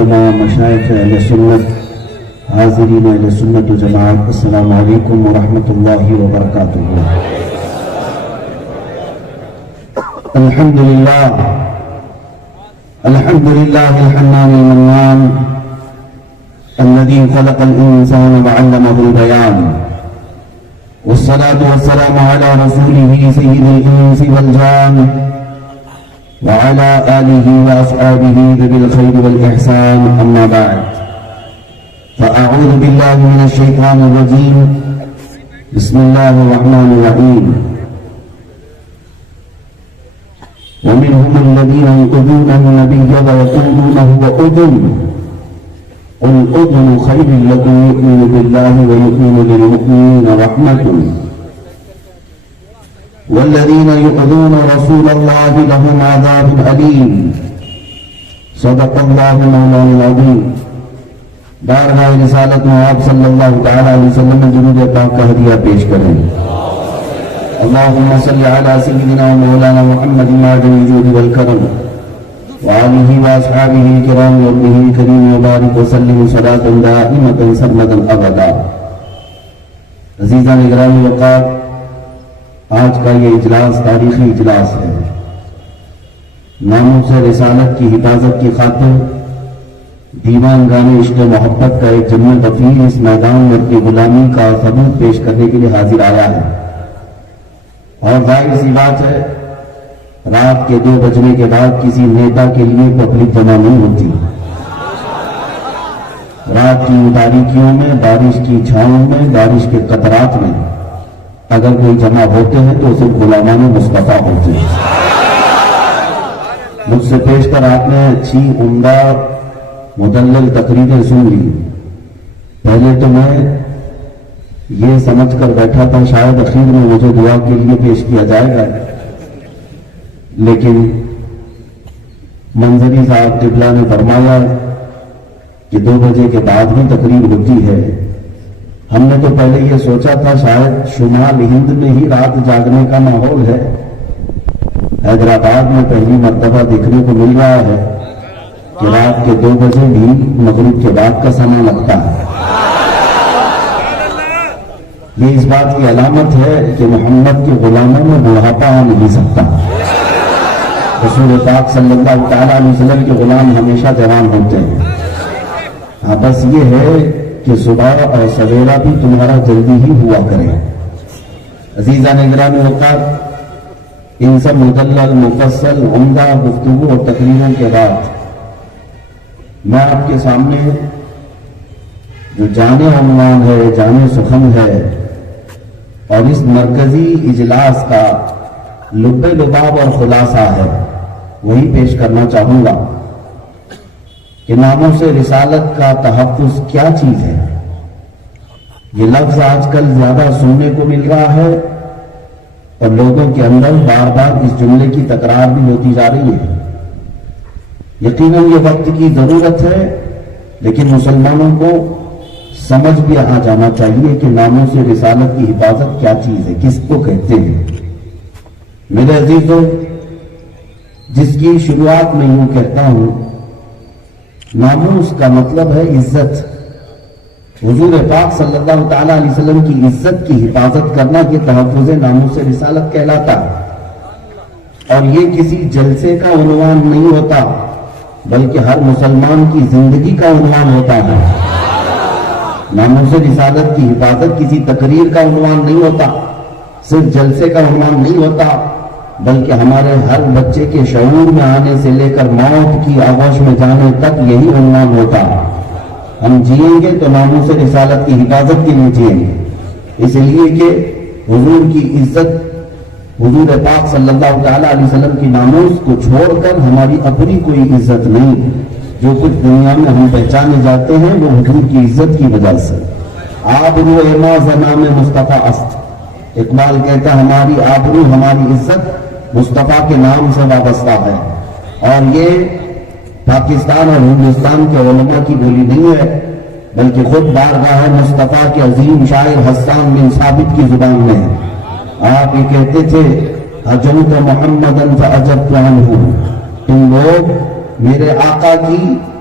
علماء مشائخ اہل سنت حاضرین اہل سنت و جماعت السلام علیکم ورحمۃ اللہ وبرکاتہ۔ الحمدللہ الحنان المنان الذي خلق الإنسان وعلمه البيان والصلاة والسلام على رسوله سيد الإنس والجان وعلى آله وأصحابه ذوي الخير والإحسان أما بعد فأعوذ بالله من الشيطان الرجيم بسم الله الرحمن الرحيم ومنهم الذين يؤذون النبي ويقولون هو أذن قل أذن خير لكم يؤمن بالله ويؤمن للمؤمنين رحمة والذين يؤذون رسول الله لهم عذاب أليم صدق الله مولانا العظيم۔ بارگاہ رسالت میں آپ صلی اللہ تعالی علیہ وسلم میں درود پاک کا ہدیہ پیش کریں۔ اللهم صل على سيدنا مولانا محمد معدن الجود والكرم وآلہ واصحابہ الکرام وابنہ الکریم وبارک وسلم صلاۃ دائمۃ سرمدا ابدا۔ عزیزان گرامی وقار، آج کا یہ اجلاس تاریخی اجلاس ہے۔ ناموس رسالت کی حفاظت کی خاطر دیوان گانے عشق محبت کا ایک جمع غفیر اس میدان میں اپنی غلامی کا ثبوت پیش کرنے کے لیے حاضر آیا ہے، اور ظاہر سی بات ہے رات کے 2 بجنے کے بعد کسی نیتا کے لیے پبلک جمع نہیں ہوتی۔ رات کی تاریکیوں میں، بارش کی چھاؤں میں، بارش کے قطرات میں اگر کوئی جمع ہوتے ہیں تو صرف غلامان مصطفیٰ ہوتے ہیں۔ مجھ سے پیش کر آپ نے اچھی عمدہ مدلل تقریریں سن لی۔ پہلے تو میں یہ سمجھ کر بیٹھا تھا شاید اخیر میں مجھے دعا کے لیے پیش کیا جائے گا، لیکن منظری صاحب قبلہ نے فرمایا کہ 2 بجے کے بعد بھی تقریر ہوتی ہے۔ ہم نے تو پہلے یہ سوچا تھا شاید شمال ہند میں ہی رات جاگنے کا ماحول ہے، حیدرآباد میں پہلی مرتبہ دیکھنے کو مل رہا ہے کہ رات کے 2 بجے بھی مغرب کے بعد کا سماں لگتا ہے۔ یہ اس بات کی علامت ہے کہ محمد کے غلاموں میں بڑھاپا آ نہیں سکتا۔ رسول پاک صلی اللہ تعالیٰ علیہ وسلم کے غلام ہمیشہ جوان ہوتے ہیں۔ ہاں بس یہ ہے کہ صبح اور سویرا بھی تمہارا جلدی ہی ہوا کرے۔ عزیزان گرامی وقار، ان سب مدلل مفصل عمدہ گفتگو اور تقریروں کے بعد میں آپ کے سامنے جو جانے عنوان ہے، جانے سخن ہے، اور اس مرکزی اجلاس کا لب لباب اور خلاصہ ہے، وہی پیش کرنا چاہوں گا کہ ناموس رسالت کا تحفظ کیا چیز ہے۔ یہ لفظ آج کل زیادہ سننے کو مل رہا ہے اور لوگوں کے اندر بار بار اس جملے کی تکرار بھی ہوتی جا رہی ہے۔ یقیناً یہ وقت کی ضرورت ہے، لیکن مسلمانوں کو سمجھ بھی آ جانا چاہیے کہ ناموس رسالت کی حفاظت کیا چیز ہے، کس کو کہتے ہیں۔ میرے عزیزوں، جس کی شروعات میں یوں کہتا ہوں، ناموس کا مطلب ہے عزت۔ حضور پاک صلی اللہ تعالیٰ علیہ وسلم کی عزت کی حفاظت کرنا یہ تحفظ ناموس رسالت کہلاتا، اور یہ کسی جلسے کا عنوان نہیں ہوتا بلکہ ہر مسلمان کی زندگی کا عنوان ہوتا ہے۔ ناموس رسالت کی حفاظت کسی تقریر کا عنوان نہیں ہوتا، صرف جلسے کا عنوان نہیں ہوتا، بلکہ ہمارے ہر بچے کے شعور میں آنے سے لے کر موت کی آغوش میں جانے تک یہی عنوان ہوتا۔ ہم جئیں گے تو ناموس رسالت کی حفاظت کے لیے جئیں گے، اس لیے کہ حضور کی عزت، حضور پاک صلی اللہ تعالیٰ علیہ وسلم کی ناموس کو چھوڑ کر ہماری اپنی کوئی عزت نہیں۔ جو کچھ دنیا میں ہم پہچانے جاتے ہیں وہ حضور کی عزت کی وجہ سے۔ آبرو ایما زنام مصطفیٰ است، اقبال کہتا ہماری آبرو، ہماری عزت مصطفیٰ کے نام سے وابستہ ہے، اور یہ پاکستان اور ہندوستان کے علماء کی بولی نہیں ہے، بلکہ خود بارگاہ مصطفیٰ کے عظیم شاعر حسان بن ثابت کی زبان میں آپ یہ کہتے تھے، حجمت محمدًا فعجبت عنہ، تم لوگ میرے آقا کی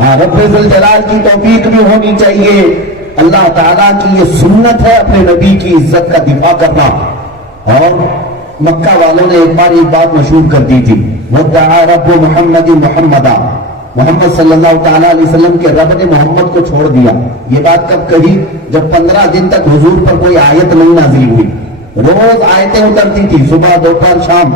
ہاں رب ذل جلال کی توفیق بھی ہونی چاہیے. اللہ تعالیٰ کی یہ سنت ہے اپنے نبی کی عزت کا دفاع کرنا. اور مکہ والوں نے ایک بار ایک بات مشہور کر دی تھی, وَدَّعَا رَبُّ مُحَمَّدٍ مُحَمَّدًا, محمد صلی اللہ تعالیٰ علیہ وسلم کے رب نے محمد کو چھوڑ دیا. یہ بات کب کہی؟ جب 15 دن تک حضور پر کوئی آیت نہیں نازل ہوئی. روز آیتیں اترتی تھی, صبح دوپہر شام,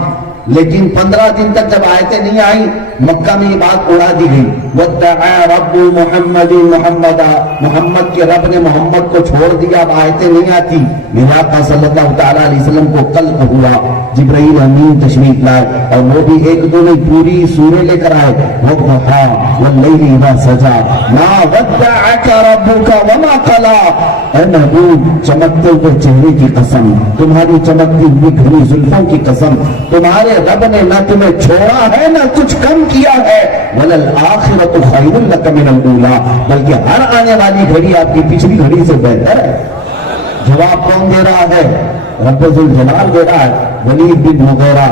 لیکن 15 دن تک جب آیتیں نہیں آئیں مکہ میں یہ بات اڑا دی گئی. وَدَّعَا رَبُّ مُحَمَّدٍ مُحَمَّدًا, محمد کے رب نے محمد کو چھوڑ دیا, اب آیتیں نہیں آتی. میرے آقا صلی اللہ تعالیٰ علیہ وسلم کو قلق ہوا, جبرائیل امین تشریف لائے اور وہ بھی ایک دو نہیں پوری سورہ لے کر آئے. وَالضُّحَىٰ وَاللَّيْلِ إِذَا سَجَىٰ مَا وَدَّعَكَ رَبُّكَ وَمَا قَلَىٰ. اے محبوب, چمکتے ہوئے چہرے کی قسم, تمہاری چمکتی ہوئی گھنی زلفوں کی قسم, تمہارے رب نے نہ تمہیں چھوڑا ہے نہ کچھ کم کیا ہے. وَلَلْآخِرَةُ خَيْرٌ لَكَ مِنَ الْأُولَىٰ, بلکہ ہر آنے والی گھڑی آپ کی پچھلی گھڑی سے بہتر ہے. جواب کون دے رہا ہے؟ رب ذل جلال دے رہا ہے. ولید بن مغیرہ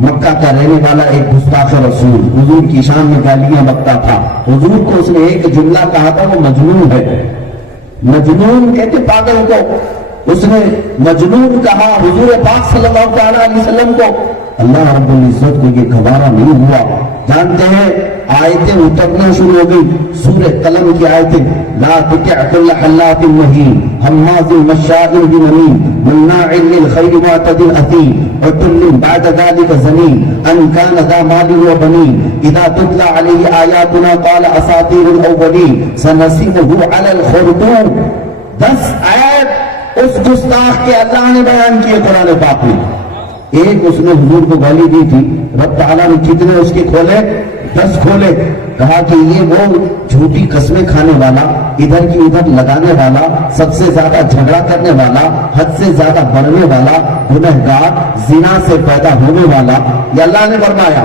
مکہ کا رہنے والا ایک گستاخ رسول, حضور کی شان میں گالیاں بکتا تھا. حضور کو اس نے ایک جملہ کہا تھا, وہ مجنون ہے. مجنون کہتے پاگل کو, اس نے مجنون کہا حضور پاک صلی اللہ تعالیٰ علیہ وسلم کو. اللہ رب العزت کو یہ گوارا نہیں ہوا. جانتے ہیں آیتیں اترنا شروع ہو گئی, سورہ قلم کی آیتیں. لا تطع كل حلاف مهين هماز مشاء بنميم مناع للخير معتد اثيم عتل بعد ذلك زنيم ان كان ذا مال وبنين اذا تتلى عليه آياتنا قال اساطير الاولين سنسمه على الخرطوم. 10 آیت اس گستاخ کے اللہ نے بیان کیے قرآن پاک میں. ایک اس نے حضور کو گالی دی تھی, رب تعالیٰ نے کتنے اس کے کھولے؟ 10 کھولے. کہا کہ یہ وہ جھوٹی قسمیں کھانے والا, ادھر کی ادھر لگانے والا, سب سے زیادہ جھگڑا کرنے والا, حد سے زیادہ بڑھنے والا, گنہگار, زنا سے پیدا ہونے والا, یہ اللہ نے فرمایا.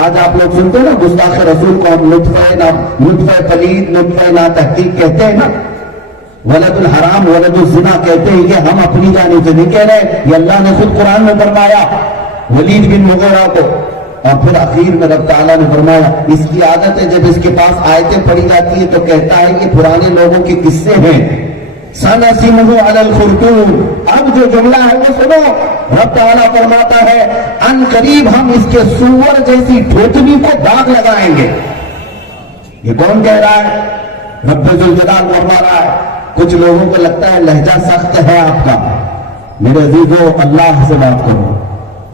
آج آپ لوگ سنتے ہیں نا گستاخ رسول کو ہم نطفہ پلید, نطفہ ناتحقیق کہتے ہیں نا, ولد الحرام, ولد الزنا کہتے ہیں. یہ ہم اپنی جانب سے نہیں کہہ رہے, یہ اللہ نے خود قرآن میں فرمایا ولید بن مغیرہ کو. اور پھر اخیر میں رب تعالیٰ نے فرمایا اس کی عادت ہے جب اس کے پاس آیتیں پڑھی جاتی ہے تو کہتا ہے یہ پرانے لوگوں کے قصے ہیں. سنسمہ علی الخرطوم. اب جو جملہ ہے وہ سنو, رب تعالیٰ فرماتا ہے ان قریب ہم اس کے سور جیسی ٹھوٹنی کو داغ لگائیں گے. یہ کون کہہ رہا ہے؟ رب ذل جلال فرما رہا ہے. کچھ لوگوں کو لگتا ہے لہجہ سخت ہے آپ کا. میرے عزیزو, اللہ سے بات کرو,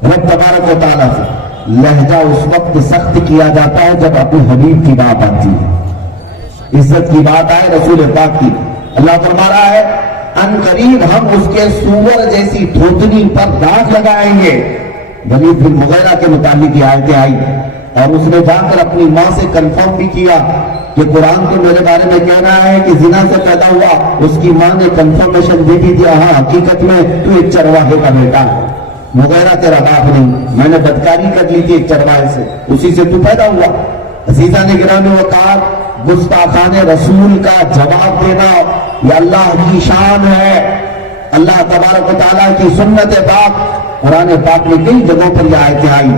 رب تبارک و تعالیٰ سے. لہجہ اس وقت سخت کیا جاتا ہے جب اپنے حبیب کی بات آتی ہے, عزت کی بات آئے, رسول پاک کی. اللہ فرما رہا ہے ان قریب ہم اس کے سور جیسی تھوتنی پر داغ لگائیں گے. ولید بن مغیرہ کے متعلق یہ آیتیں آئی اور اس نے جا کر اپنی ماں سے کنفرم بھی کیا کہ قرآن تو میرے بارے میں کہہ رہا ہے کہ زنا سے پیدا ہوا. اس کی ماں نے کنفرمیشن دے دی, ہاں حقیقت میں تو ایک چرواہے کا بیٹا ہے, مغیرہ تیرا باپ نہیں, میں نے بدکاری کر لی تھی ایک چرواہے سے, اسی سے تو پیدا ہوا. عزیزان گرامی وقار, گستاخان رسول کا جواب دینا یہ اللہ کی شان ہے, اللہ تبارک و تعالیٰ کی سنت پاک. قرآن پاک میں کئی جگہوں پر یہ آیتیں آئی.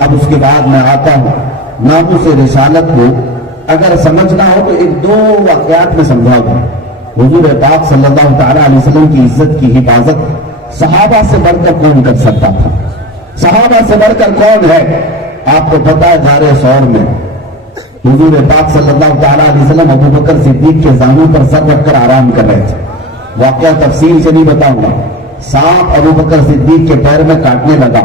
اب اس کے بعد میں آتا ہوں ناموس رسالت کو اگر سمجھنا ہو تو 1-2 واقعات میں سمجھاؤں گا. حضور پاک صلی اللہ تعالیٰ علیہ وسلم کی عزت کی حفاظت صحابہ سے بڑھ کر کون کر سکتا تھا؟ صحابہ سے بڑھ کر کون ہے؟ آپ کو پتا ہے غار ثور میں حضور پاک صلی اللہ تعالیٰ علیہ وسلم ابو بکر صدیق کے زانوں پر سر رکھ کر آرام کر رہے تھے. واقعہ تفصیل سے نہیں بتاؤں گا. سانپ ابو بکر صدیق کے پیر میں کاٹنے لگا.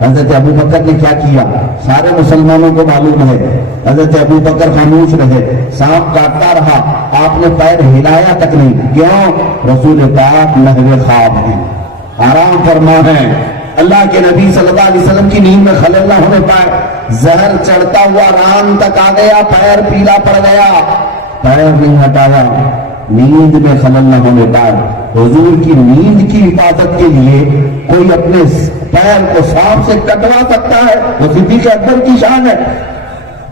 حضرت ابو بکر نے کیا کیا سارے مسلمانوں کو معلوم ہے. حضرت ابو بکر خاموش رہے, سانپ کاٹتا رہا, آپ نے پیر ہلایا تک نہیں. کیوں؟ رسول پاک لہو خواب ہیں, آرام فرما ہے. اللہ کے نبی صلی اللہ علیہ وسلم کی نیند میں خلل نہ ہونے پائے. زہر چڑھتا ہوا ران تک آ گیا, پیر پیلا پڑ گیا, پیر نہیں ہٹایا, نیند میں خلل نہ ہونے پائے. حضور کی نیند کی حفاظت کے لیے کوئی اپنے پیر کو سانپ سے کٹوا سکتا ہے؟ وہ صدیق اکبر کی شان ہے.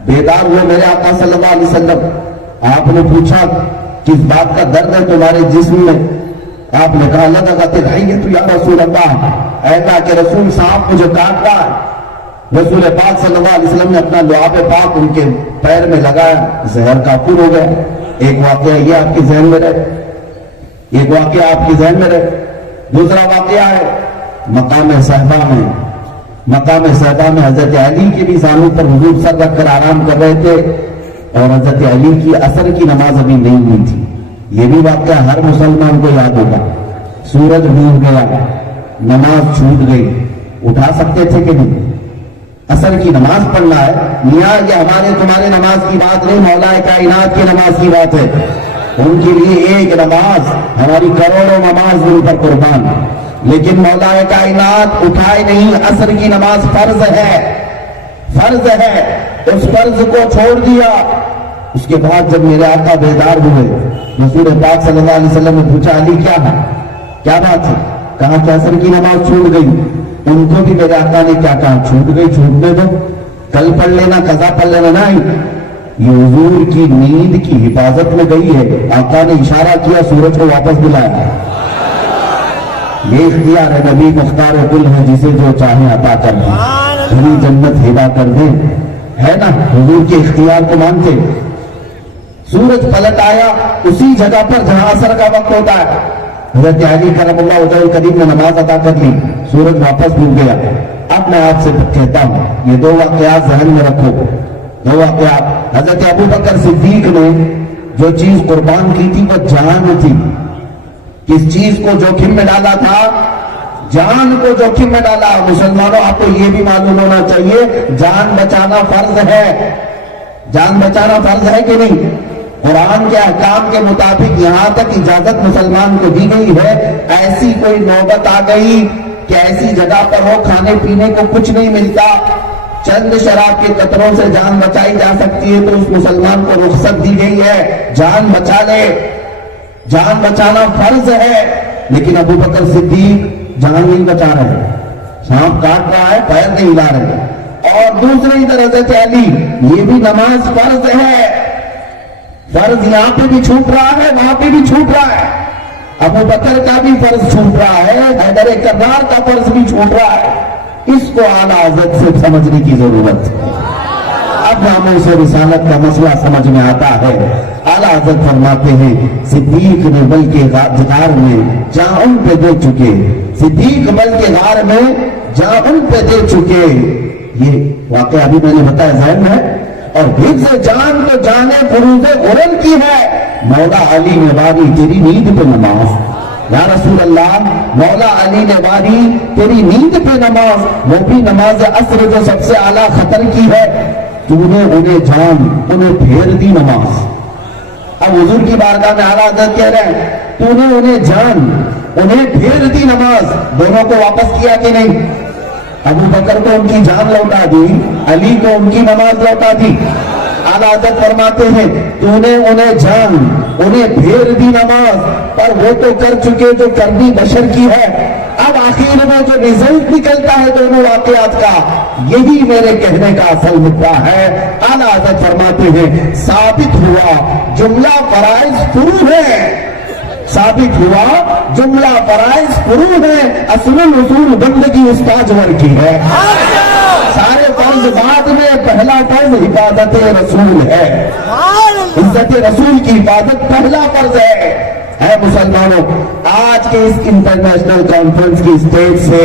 بیدار ہوئے میرے آقا صلی اللہ علیہ وسلم. آپ نے پوچھا کس بات کا درد ہے تمہارے جسم میں؟ آپ نے کہا لدغت الحیۃ یا رسول اللہ, اے اللہ کے رسول, سانپ مجھے کاٹ رہا ہے. رسول پاک صلی اللہ علیہ وسلم نے اپنا لعاب پاک ان کے پیر میں لگایا، زہر کافور ہو گیا۔ ایک واقعہ یہ آپ کی ذہن میں رہے، ایک واقعہ آپ کی ذہن میں رہے۔ دوسرا واقعہ ہے مقام صحبہ میں، مقام صحبہ میں حضرت علی کے بھی زانوں پر حضور سر رکھ کر آرام کر رہے تھے، اور حضرت علی کی عصر کی نماز ابھی نہیں ہوئی تھی۔ یہ بھی واقعہ ہر مسلمان کو یاد ہوگا۔ سورج ڈوب گیا، نماز چھوٹ گئی، اٹھا سکتے تھے کہ نہیں؟ عصر کی نماز پڑھنا ہے میاں، یہ ہمارے تمہارے نماز کی بات نہیں، مولا کائنات کی نماز کی بات ہے۔ ان کے لیے ایک نماز ہماری کروڑوں نماز ان پر قربان، لیکن مولا کائنات اٹھائے نہیں۔ عصر کی نماز فرض ہے، فرض ہے، اس فرض کو چھوڑ دیا۔ اس کے بعد جب میرے آقا بیدار ہوئے، رسول پاک صلی اللہ علیہ وسلم نے پوچھا علی کیا ہے، کیا بات ہے؟ کہا کہ عصر کی نماز چھوٹ گئی۔ ان کو بھی میرے آقا نے کیا کہا؟ چھوٹ گئی، چھوٹنے دو، کل پڑھ لینا، قضا پڑھ لینا۔ نہیں، یہ حضور کی نیند کی حفاظت میں گئی ہے۔ آقا نے اشارہ کیا، سورج کو واپس بلایا۔ یہ اختیار ہے، نبی مختار کل ہے، جسے جو چاہے عطا کر دیں، پوری جنت ہبا کر دیں، ہے نا؟ حضور کے اختیار کو مانتے۔ سورج پلٹ آیا اسی جگہ پر جہاں عصر کا وقت ہوتا ہے۔ حضرت علی کرم اللہ وجہہ الکریم نے نماز ادا کر لی، سورج واپس ڈوب گیا۔ اب میں آپ سے کہتا ہوں، یہ دو واقعات ذہن میں رکھو، دو واقعات۔ حضرت ابو بکر صدیق نے جو چیز قربان کی تھی وہ جان تھی۔ کس چیز کو جوخم میں ڈالا تھا؟ جان کو جوخم میں ڈالا۔ مسلمانوں، آپ کو یہ بھی معلوم ہونا چاہیے، جان بچانا فرض ہے، جان بچانا فرض ہے کہ نہیں؟ قرآن کے احکام کے مطابق یہاں تک اجازت مسلمان کو دی گئی ہے۔ ایسی کوئی نوبت آ گئی کہ ایسی جگہ پر ہو کھانے پینے کو کچھ نہیں ملتا، چند شراب کے قطروں سے جان بچائی جا سکتی ہے، تو اس مسلمان کو رخصت دی گئی ہے، جان بچا لے۔ جان بچانا فرض ہے، لیکن ابو بکر صدیق جان نہیں بچا رہے، سانپ کاٹ رہا ہے، پیر نہیں ہلا رہے۔ اور دوسری طرح حضرت علی، یہ بھی نماز فرض ہے، فرض یہاں پہ بھی چھوٹ رہا ہے، وہاں پہ بھی چھوٹ رہا ہے۔ ابو بکر کا بھی فرض چھوٹ رہا ہے، حیدر کرار کا فرض بھی چھوٹ رہا ہے۔ اس کو اعلیٰ حضرت سے سمجھنے کی ضرورت ہے۔ اب ناموس و رسالت کا مسئلہ سمجھ میں آتا ہے۔ اعلیٰ حضرت فرماتے ہیں، صدیق نے بلکہ غار میں جہاں ان پہ دے چکے، صدیق بلکہ غار میں جہاں ان پہ دے چکے۔ یہ واقعہ ابھی میں نے بتایا ذہن میں، اور حفظ جان تو جانے فروز غرل کی ہے۔ مولا علی نے واری تیری نیند پہ نماز، یا رسول اللہ، مولا علی نے واری تیری نیند پہ نماز، وہ بھی نماز عصر جو سب سے اعلیٰ خطر کی ہے، تو نے انہیں جان، انہیں پھیر دی نماز۔ اب حضور کی بارگاہ میں اعلیٰ حضرت کہہ رہے ہیں، تو نے انہیں جان، انہیں پھیر دی نماز، دونوں کو واپس کیا کہ نہیں؟ ابو بکر کو ان کی جان لوٹا دی، علی کو ان کی نماز لوٹا دی۔ اعلیٰ حضرت فرماتے ہیں، تو نے انہیں جان، انہیں پھیر دی نماز، پر وہ تو کر چکے جو کرنی بشر کی ہے۔ اب آخر میں جو رزلٹ نکلتا ہے دونوں واقعات کا، یہی میرے کہنے کا اصل مدعا ہے۔ اعلیٰ حضرت فرماتے ہیں، ثابت ہوا جملہ فرائض فرو ہے، ثابت ہوا جملہ فرائض فرو ہے، اصل اصول بندگی استاجور کی ہے۔ سارے فرض بعد میں، پہلا فرض حفاظت رسول ہے، عزت رسول کی حفاظت پہلا فرض ہے۔ مسلمانوں، آج کے اس انٹرنیشنل کانفرنس کی اسٹیج سے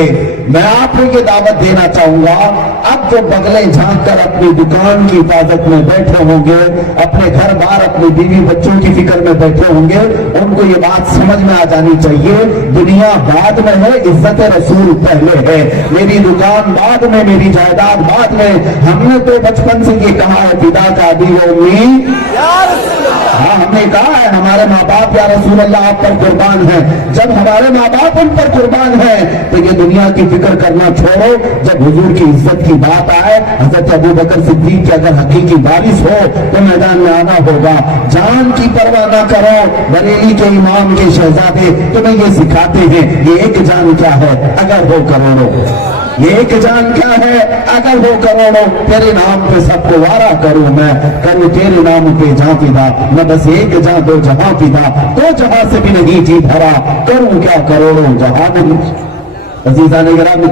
میں آپ کو یہ دعوت دینا چاہوں گا، اب جو بغلیں جھانک کر اپنی دکان کی حفاظت میں بیٹھے ہوں گے، اپنے گھر بار اپنی بیوی بچوں کی فکر میں بیٹھے ہوں گے، ان کو یہ بات سمجھ میں آ جانی چاہیے، دنیا بعد میں ہے، عزت رسول پہلے ہے۔ میری دکان بعد میں، میری جائیداد بعد میں۔ ہم نے تو بچپن سے یہ کہا ہے، پتا کا ابھی امید، ہاں ہم نے کہا ہے ہمارے ماں باپ یا رسول اللہ آپ پر قربان ہیں۔ جب ہمارے ماں باپ ان پر قربان ہیں تو یہ دنیا کی فکر کرنا چھوڑو۔ جب حضور کی عزت کی بات آئے، حضرت ابو بکر صدیق کی اگر حقیقی وارث ہو تو میدان میں آنا ہوگا۔ جان کی پرواہ نہ کرو۔ بریلی کے امام کے شہزادے تمہیں یہ سکھاتے ہیں، یہ ایک جان کیا ہے اگر ہو کروڑوں، یہ ایک جان کیا ہے اگر ہو کروڑوں۔ تیرے نام پہ سب کو وارا کروں میں، کروں تیرے نام پہ جہاں فدا، میں بس ایک جہاں دو جہاں فدا، دو جہاں سے بھی نہیں جی بھرا، کروں کیا کروڑوں جہاں میں۔ عزیزان گرامی،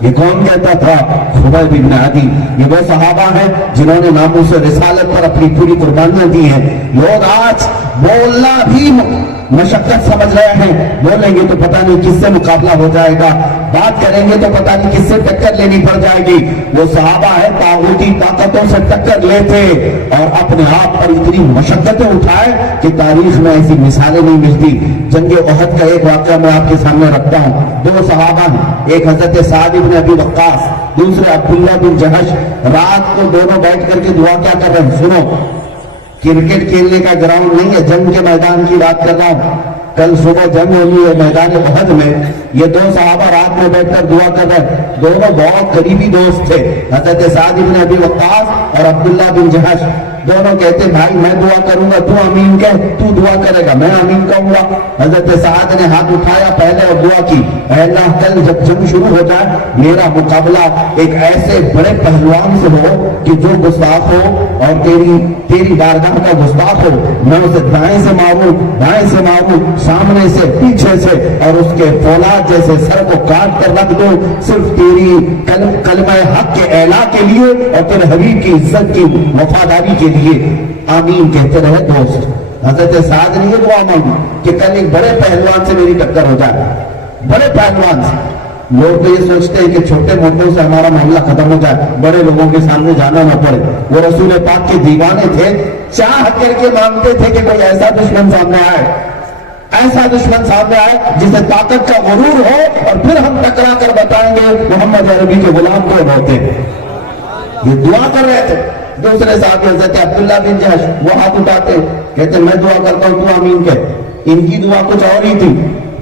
یہ کون کہتا تھا؟ خبیب بن عدی۔ یہ وہ صحابہ ہیں جنہوں نے ناموس رسالت پر اپنی پوری قربانیاں دی ہیں۔ لوگ آج بولنا بھی مشقت سمجھ رہے ہیں، بولیں گے تو پتہ نہیں کس سے مقابلہ ہو جائے گا، بات کریں گے تو پتہ نہیں کس سے ٹکر لینی پڑ جائے گی۔ وہ صحابہ ہے طاغوتی طاقتوں سے ٹکر لیتے اور اپنے آپ پر اتنی مشقتیں اٹھائے کہ تاریخ میں ایسی مثالیں نہیں ملتی۔ جنگ احد کا ایک واقعہ میں آپ کے سامنے رکھتا ہوں۔ دو صحابہ ہیں، ایک حضرت سعد بن ابی وقاص، دوسرے عبداللہ بن جہش۔ رات کو دونوں بیٹھ کر کے دعا کیا کر رہے ہیں؟ سنو، کرکٹ کھیلنے کا گراؤنڈ نہیں ہے، جنگ کے میدان کی بات کر رہا ہوں۔ کل صبح جنگ ہونی ہے میدان احد میں، یہ دو صحابہ رات میں بیٹھ کر دعا کر رہے ہیں۔ دونوں بہت قریبی دوست تھے، حضرت سعد بن ابی وقاص اور عبداللہ بن جہش۔ دونوں کہتے بھائی میں دعا کروں گا تو آمین کہہ، تو دعا کرے گا میں آمین کہوں گا۔ حضرت سعد نے ہاتھ اٹھایا پہلے اور دعا کی، اے اللہ کل جب جنگ شروع ہو جائے میرا مقابلہ ایک ایسے بڑے پہلوان سے ہو کہ جو گستاخ ہو اور تیری بارگاہ کا گستاخ ہو، میں اسے دائیں سے ماروں بائیں سے ماروں، سامنے سے پیچھے سے، اور اس کے فولاد جیسے سر کو کاٹ کر رکھ دوں، صرف تیری کلمہ حق کے اعلیٰ کے لیے اور تیرے حبیب کی عزت کی وفاداری کے لیے آمین کہتے رہے دوست۔ حضرت سعد نے یہ دعا مانگی کہ کل ایک بڑے پہلوان سے میری ٹکر ہو جائے، بڑے پہلوان سے۔ لوگ تو یہ سوچتے ہیں کہ چھوٹے موٹوں سے ہمارا معاملہ ختم ہو جائے، بڑے لوگوں کے سامنے جانا نہ پڑے۔ وہ رسول پاک کے دیوانے تھے، چاہ کر کے مانگتے تھے کہ کوئی ایسا دشمن سامنے آئے، ایسا دشمن سامنے آئے جسے طاقت کا غرور ہو، اور پھر ہم ٹکرا کر بتائیں گے محمد عربی کے غلام کون ہوتے۔ یہ دعا کر رہے تھے۔ دوسرے صاحب حضرت عبداللہ بن جہش، وہ ہاتھ اٹھاتے کہتے میں دعا کرتا ہوں تو آمین کہہ۔ ان کی دعا کچھ اور ہی تھی،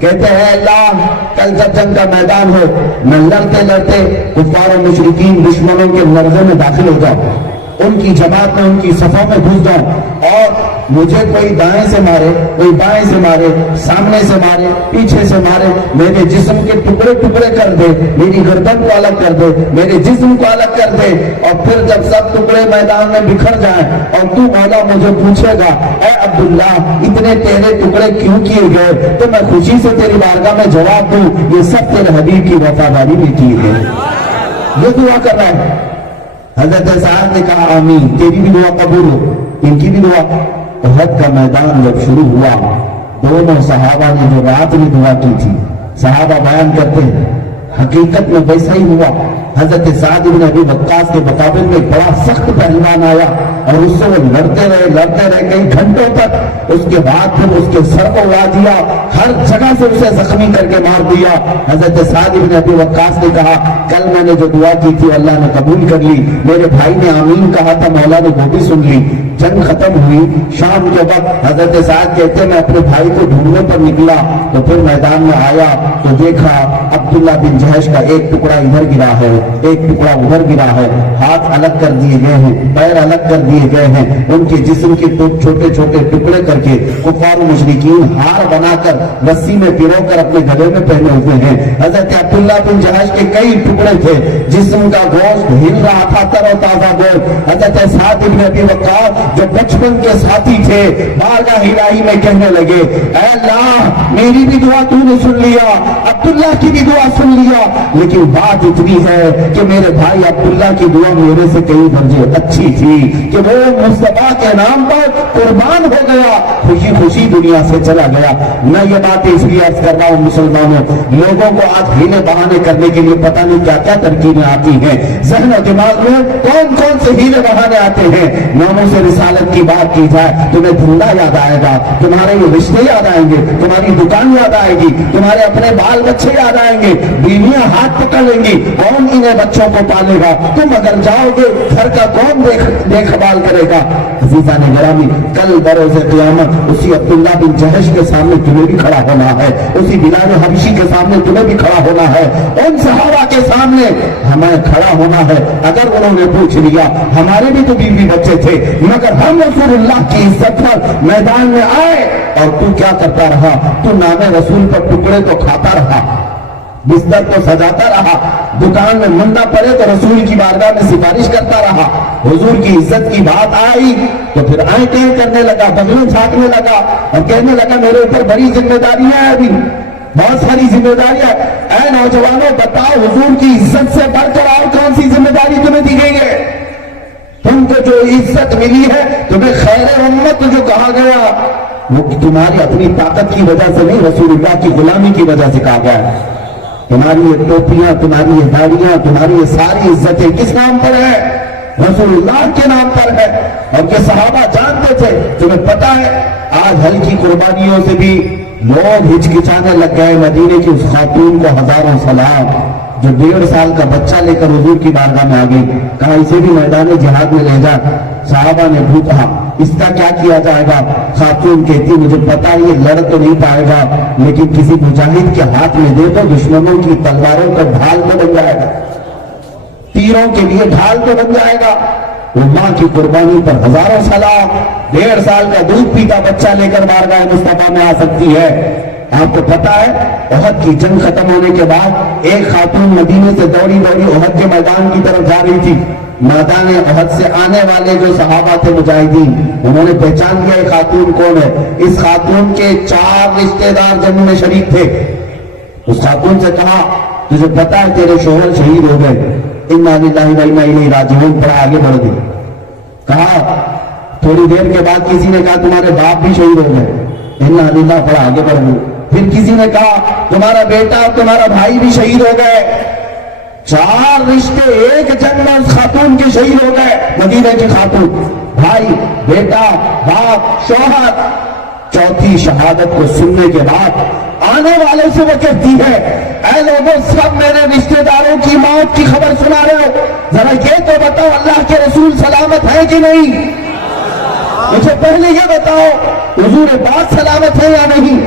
کہتے ہیں اللہ کل جب جنگ کا میدان ہو میں لڑتے لڑتے کفار و مشرکین دشمنوں کے لرزے میں داخل ہو جاؤں، ان کی جماعت میں ان کی صفوں میں گھس جاؤں، اور مجھے کوئی دائیں سے مارے کوئی بائیں سے مارے، سامنے سے مارے پیچھے سے مارے، میرے جسم کے ٹکڑے ٹکڑے کر دے، میری گردن کو الگ کر دے، میرے جسم کو الگ کر دے، اور پھر جب سب ٹکڑے میدان میں بکھر جائیں اور تو مولا مجھے پوچھے گا اے عبداللہ اتنے تیرے ٹکڑے کیوں کیے گئے، تو میں خوشی سے تیری بارگاہ میں جواب دوں یہ سب تیرے حبیب کی وفاداری میں کی ہے۔ یہ دعا کر رہا ہے۔ حضرت سعد نے کہا آمین، تیری بھی دعا قبول ہو، ان کی بھی دعا۔ احد کا میدان جب شروع ہوا، دونوں صحابہ نے جو رات میں دعا کی تھی، صحابہ بیان کرتے ہیں حقیقت میں ویسا ہی ہوا۔ حضرت سعد بن ابی وقاص کے مقابل میں بڑا سخت پہلوان آیا اور اس سے وہ لڑتے رہے کئی گھنٹوں تک، اس کے بعد پھر اس کے سر کو اڑا دیا، ہر جگہ سے اسے زخمی کر کے مار دیا۔ حضرت سعد بن ابی وقاص نے کہا کل میں نے جو دعا کی تھی اللہ نے قبول کر لی، میرے بھائی نے آمین کہا تھا مولا نے وہ بھی سن لی۔ جنگ ختم ہوئی، شام کے وقت حضرت سعد کہتے میں اپنے بھائی کو ڈھونڈنے پر نکلا تو پھر میدان میں آیا تو دیکھا عبداللہ بن جہش کا ایک ٹکڑا ادھر گرا ہے ایک ٹکڑا ادھر گرا ہے، ہاتھ الگ کر دیے گئے ہیں، پیر الگ کر دیے گئے ہیں، ان کے جسم کے چھوٹے چھوٹے ٹکڑے کر کے کفار و مشرکین ہار بنا کر رسی میں پرو کر اپنے گلے میں پہنے ہوئے ہیں۔ حضرت عبداللہ بن جہش کے کئی ٹکڑے تھے، جسم کا گوشت ہل رہا تھا، تر و تازہ گوشت۔ حضرت سعد بن ابی وقاص جو بچپن کے ساتھی تھے بارگاہ الہی میں کہنے لگے اے اللہ میری بھی دعا تو نے سن لیا، عبداللہ کی بھی دعا سن لیا، لیکن بات اتنی ہے کہ میرے بھائی عبداللہ کی دعا میرے سے کئی درجے اچھی تھی کہ وہ مصطفیٰ کے نام پر قربان ہو گیا، خوشی خوشی دنیا سے چلا گیا۔ میں یہ بات اس لیے عرض کر رہا ہوں مسلمانوں، لوگوں کو آج ہیلے بہانے کرنے کے لیے پتہ نہیں کیا کیا ترکیبیں آتی ہیں، ذہن و دماغ میں کون کون سے ہیلے بہانے آتے ہیں۔ ناموس رسالت کی بات کی جائے تمہیں دھندا یاد آئے گا، تمہارے یہ رشتے یاد آئیں گے، تمہاری دکان یاد آئے گی، تمہارے اپنے بال بچے یاد آئیں گے، بیویاں ہاتھ پکڑ لیں گی، کون انہیں بچوں کو پالے گا، تم اگر جاؤ گے گھر کا کون دیکھ بھال کرے گا۔ عزیزان گرامی کل بروز قیامت اسی عبداللہ بن جہش کے سامنے تمہیں بھی کھڑا ہونا ہے، اسی بلال حبشی کے سامنے تمہیں بھی کھڑا ہونا ہے، ان صحابہ کے سامنے ہمیں کھڑا ہونا ہے۔ اگر انہوں نے پوچھ لیا ہمارے بھی تو بیوی بچے تھے مگر ہم رسول اللہ کی عزت پر میدان میں آئے اور تو کیا کرتا رہا، تو نام رسول پر ٹکڑے تو کھاتا رہا، بستر کو سجاتا رہا، دکان میں مندا پڑے تو رسول کی بارگاہ میں سفارش کرتا رہا، حضور کی عزت کی بات آئی تو پھر آئیں کرنے لگا، بغلیں چھانٹنے لگا اور کہنے لگا میرے اوپر بڑی ذمہ داریاں ہیں، ابھی بہت ساری ذمہ داریاں۔ اے نوجوانوں بتاؤ حضور کی عزت سے بڑھ کر اور کون سی ذمہ داری تمہیں دی گئی ہے؟ تم کو جو عزت ملی ہے، تمہیں خیر امت جو کہا گیا، وہ تمہاری اپنی طاقت کی وجہ سے نہیں، رسول اللہ کی غلامی کی وجہ سے کہا گیا ہے۔ تمہاری یہ ٹوپیاں، تمہاری یہ داڑیاں، تمہاری یہ ساری عزتیں کس نام پر ہے؟ رسول اللہ کے نام پر ہے۔ اور یہ صحابہ جانتے تھے۔ تمہیں پتا ہے آج ہلکی قربانیوں سے بھی لوگ ہچکچانے لگ گئے۔ مدینے کی اس خاتون کو ہزاروں سلام، جو 1.5 سال کا بچہ لے کر حضور کی بارگاہ میں آ گئی، کہا اسے بھی میدان جہاد میں لے جا۔ صحابہ نے پوچھا اس کا کیا کیا جائے گا؟ خاتون کہتی مجھے پتا یہ لڑ تو نہیں پائے گا، لیکن کسی مجاہد کے ہاتھ میں دے تو دشمنوں کی تلواروں کا ڈھال تو بن جائے گا، تیروں کے لیے ڈھال تو بن جائے گا۔ وہ ماں کی قربانی پر ہزاروں سلام۔ 1.5 سال کا دودھ پیتا بچہ لے کر بارگاہ مصطفیٰ میں آ سکتی ہے۔ آپ کو پتا ہے احد کی جنگ ختم ہونے کے بعد ایک خاتون مدینے سے دوڑی احد کے میدان کی طرف جا رہی تھی۔ میدان احد سے آنے والے جو صحابہ تھے مجاہدین، انہوں نے پہچان لیا یہ خاتون کون ہے۔ اس خاتون کے 4 رشتہ دار جنگ میں شریک تھے۔ اس خاتون سے کہا تجھے پتا ہے تیرے شوہر شہید ہو گئے، انا للہ و انا الیہ راجعون، پر آگے بڑھ گئی۔ کہا تھوڑی دیر کے بعد کسی نے کہا تمہارے باپ بھی شہید ہو گئے، انا للہ، پر آگے بڑھ گئی۔ پھر کسی نے کہا تمہارا بیٹا اور تمہارا بھائی بھی شہید ہو گئے۔ 4 رشتے ایک جنگ میں اس خاتون کے شہید ہو گئے۔ مدینے کی خاتون، بھائی، بیٹا، باپ، شوہر۔ 4تھی شہادت کو سننے کے بعد آنے والوں سے وہ کہتی ہے اے لوگوں سب میرے رشتہ داروں کی موت کی خبر سنا رہے ہو، ذرا یہ تو بتاؤ اللہ کے رسول سلامت ہے کہ نہیں؟ مجھے پہلے یہ بتاؤ حضور پاک سلامت ہے یا نہیں؟